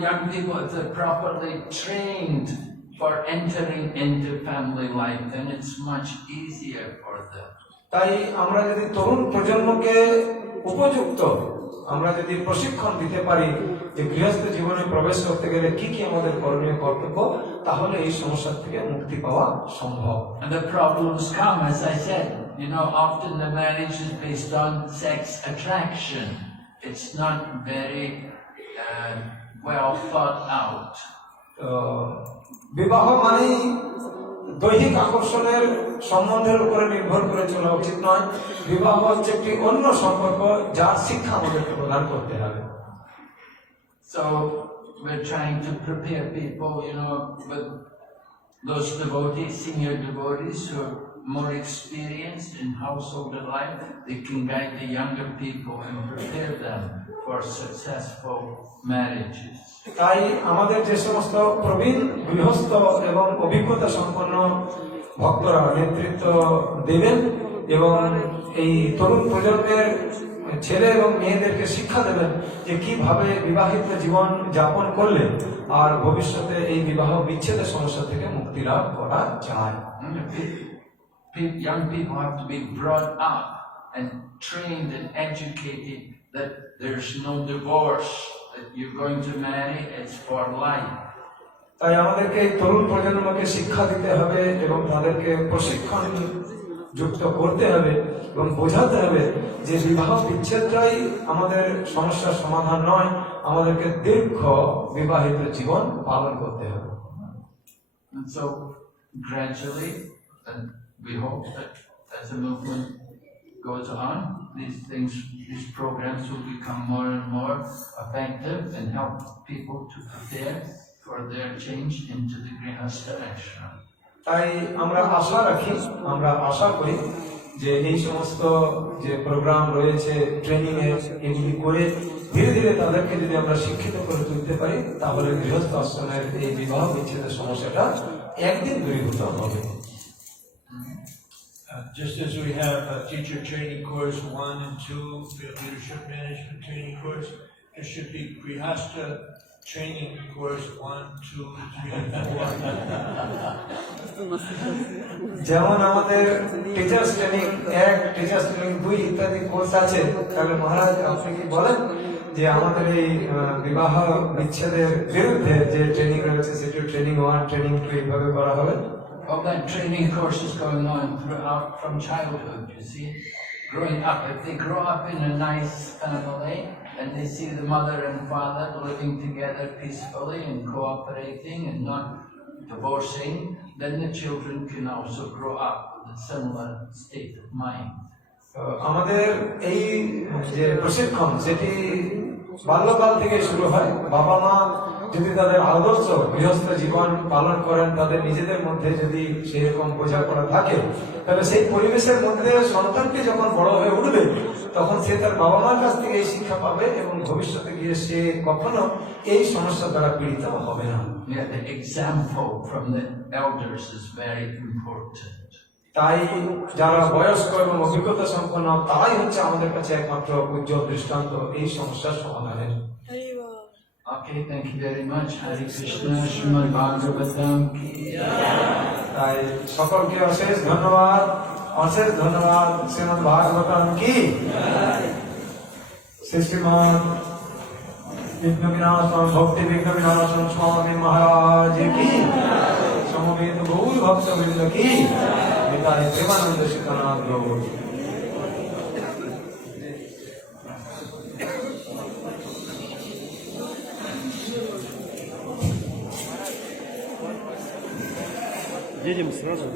young people, if they're properly trained for entering into family life, then it's much easier for them. তাই আমরা যদি তরুণ প্রজন্মকে উপযুক্ত আমরা যদি প্রশিক্ষণ দিতে পারি যে গৃহস্থ জীবনে প্রবেশ করতে গেলে কি কি আমাদের করণীয় কর্তব্য, তাহলে এই সমস্যা থেকে মুক্তি পাওয়া সম্ভব। And the problems come, as I said, often the marriage is based on sex attraction. It's not very well thought out. তো বিবাহ মানেই দৈহিক আকর্ষণের সম্বন্ধের উপরে নির্ভর করে চলা উচিত নয়। বিবাহ হচ্ছে একটি অন্য সম্পর্ক যার শিক্ষা আমাদেরকে প্রদান করতে হবে। So we're trying to prepare people, with those devotees, senior devotees who are more experienced in household life. They can guide the younger people and prepare them for successful marriages. তাই আমাদের যে সমস্ত প্রবীণ গৃহস্থ এবং অভিজ্ঞতা সম্পন্ন ভক্তরা নেতৃত্ব দেবেন এবং এই তরুণ প্রজন্মের ছেলে এবং মেয়েদেরকে শিক্ষা দেবেন যে কিভাবে বিবাহিত জীবন যাপন করলে আর ভবিষ্যতে এই বিবাহ বিচ্ছেদের সমস্যা থেকে মুক্তি লাভ করা যায়। Young people have to be brought up and trained and educated that there's no divorce, that you're going to marry, it's for life. তাই আমাদেরকে তরুণ প্রজন্মকে শিক্ষা দিতে হবে এবং তাদেরকে প্রশিক্ষণ যুক্ত করতে হবে এবং বোঝাতে হবে যে বিবাহ বিচ্ছেদটাই আমাদের সমস্যার সমাধান নয়, আমাদেরকে দীর্ঘ বিবাহিত জীবন পালন করতে হবে। And so gradually, and we hope that as the movement goes on, these programs will become more and more effective and help people to prepare for their change into the Grihastha ashram. তাই আমরা আশা করি যে এই সমস্ত যে প্রোগ্রাম রয়েছে ট্রেনিং এর এগুলি করে ধীরে ধীরে তাদেরকে যদি আমরা শিক্ষিত করে তুলতে পারি তাহলে গৃহস্থ আশ্রমের এই বিবাহ বিচ্ছেদের সমস্যাটা একদিন দূরীভূত হবে। Just as we have a teacher training course 1 and 2, we have leadership management training course, there should be Grihastha training course 1, 2, 3, and 4. যেমন আমাদের টিচার্স ট্রেনিং 1, টিচার্স ট্রেনিং 2 ইত্যাদি কোর্স আছে, তাহলে মহারাজ আপনি কি বলেন যে আমাদের এই বিবাহ বিচ্ছেদের বিরুদ্ধে যে ট্রেনিং রয়েছে সেটা ট্রেনিং 1, ট্রেনিং 2 এইভাবে করা হবে? Well, that training course is going on throughout from childhood, you see. Growing up, if they grow up in a nice family and they see the mother and father living together peacefully and cooperating and not divorcing, then the children can also grow up with a similar state of mind. আমাদের এই যে প্রশিক্ষণ সেটি বাল্যকাল থেকে শুরু হয়। বাবা মা যদি তাদের আদর্শ গৃহস্থ জীবন পালন করেন, তাদের নিজেদের মধ্যে যদি সেই রকম বোঝাপড়া থাকে, তাহলে সেই পরিবেশের মধ্যে সন্তানকে যখন বড় হয়ে উঠবে তখন সে তার বাবা মার কাছ থেকে এই শিক্ষা পাবে এবং ভবিষ্যতে গিয়ে সে কখনো এই সমস্যা দ্বারা পীড়িত হবে না। Yeah, the example from the elders is very important. তাই যারা বয়স্ক এবং অভিজ্ঞতা সম্পন্ন তারাই হচ্ছে আমাদের কাছে একমাত্র উজ্জ্বল দৃষ্টান্ত এই সমস্যার সমাধানের। Okay, thank you very much. Hare Krishna, Srimad Bhagavatam ki তাই সকলকে অশেষ ধন্যবাদ, শ্রীমদ ভাগবতম কি শ্রীমদ বিঘ্ন বিনাশন ভক্তি বিঘ্ন বিনাশন স্বামী মহারাজ কি সমবেত গৌর ভক্তবৃন্দ কি নিতাই প্রেমানন্দ সীতানাথ গৌর। Едем сразу.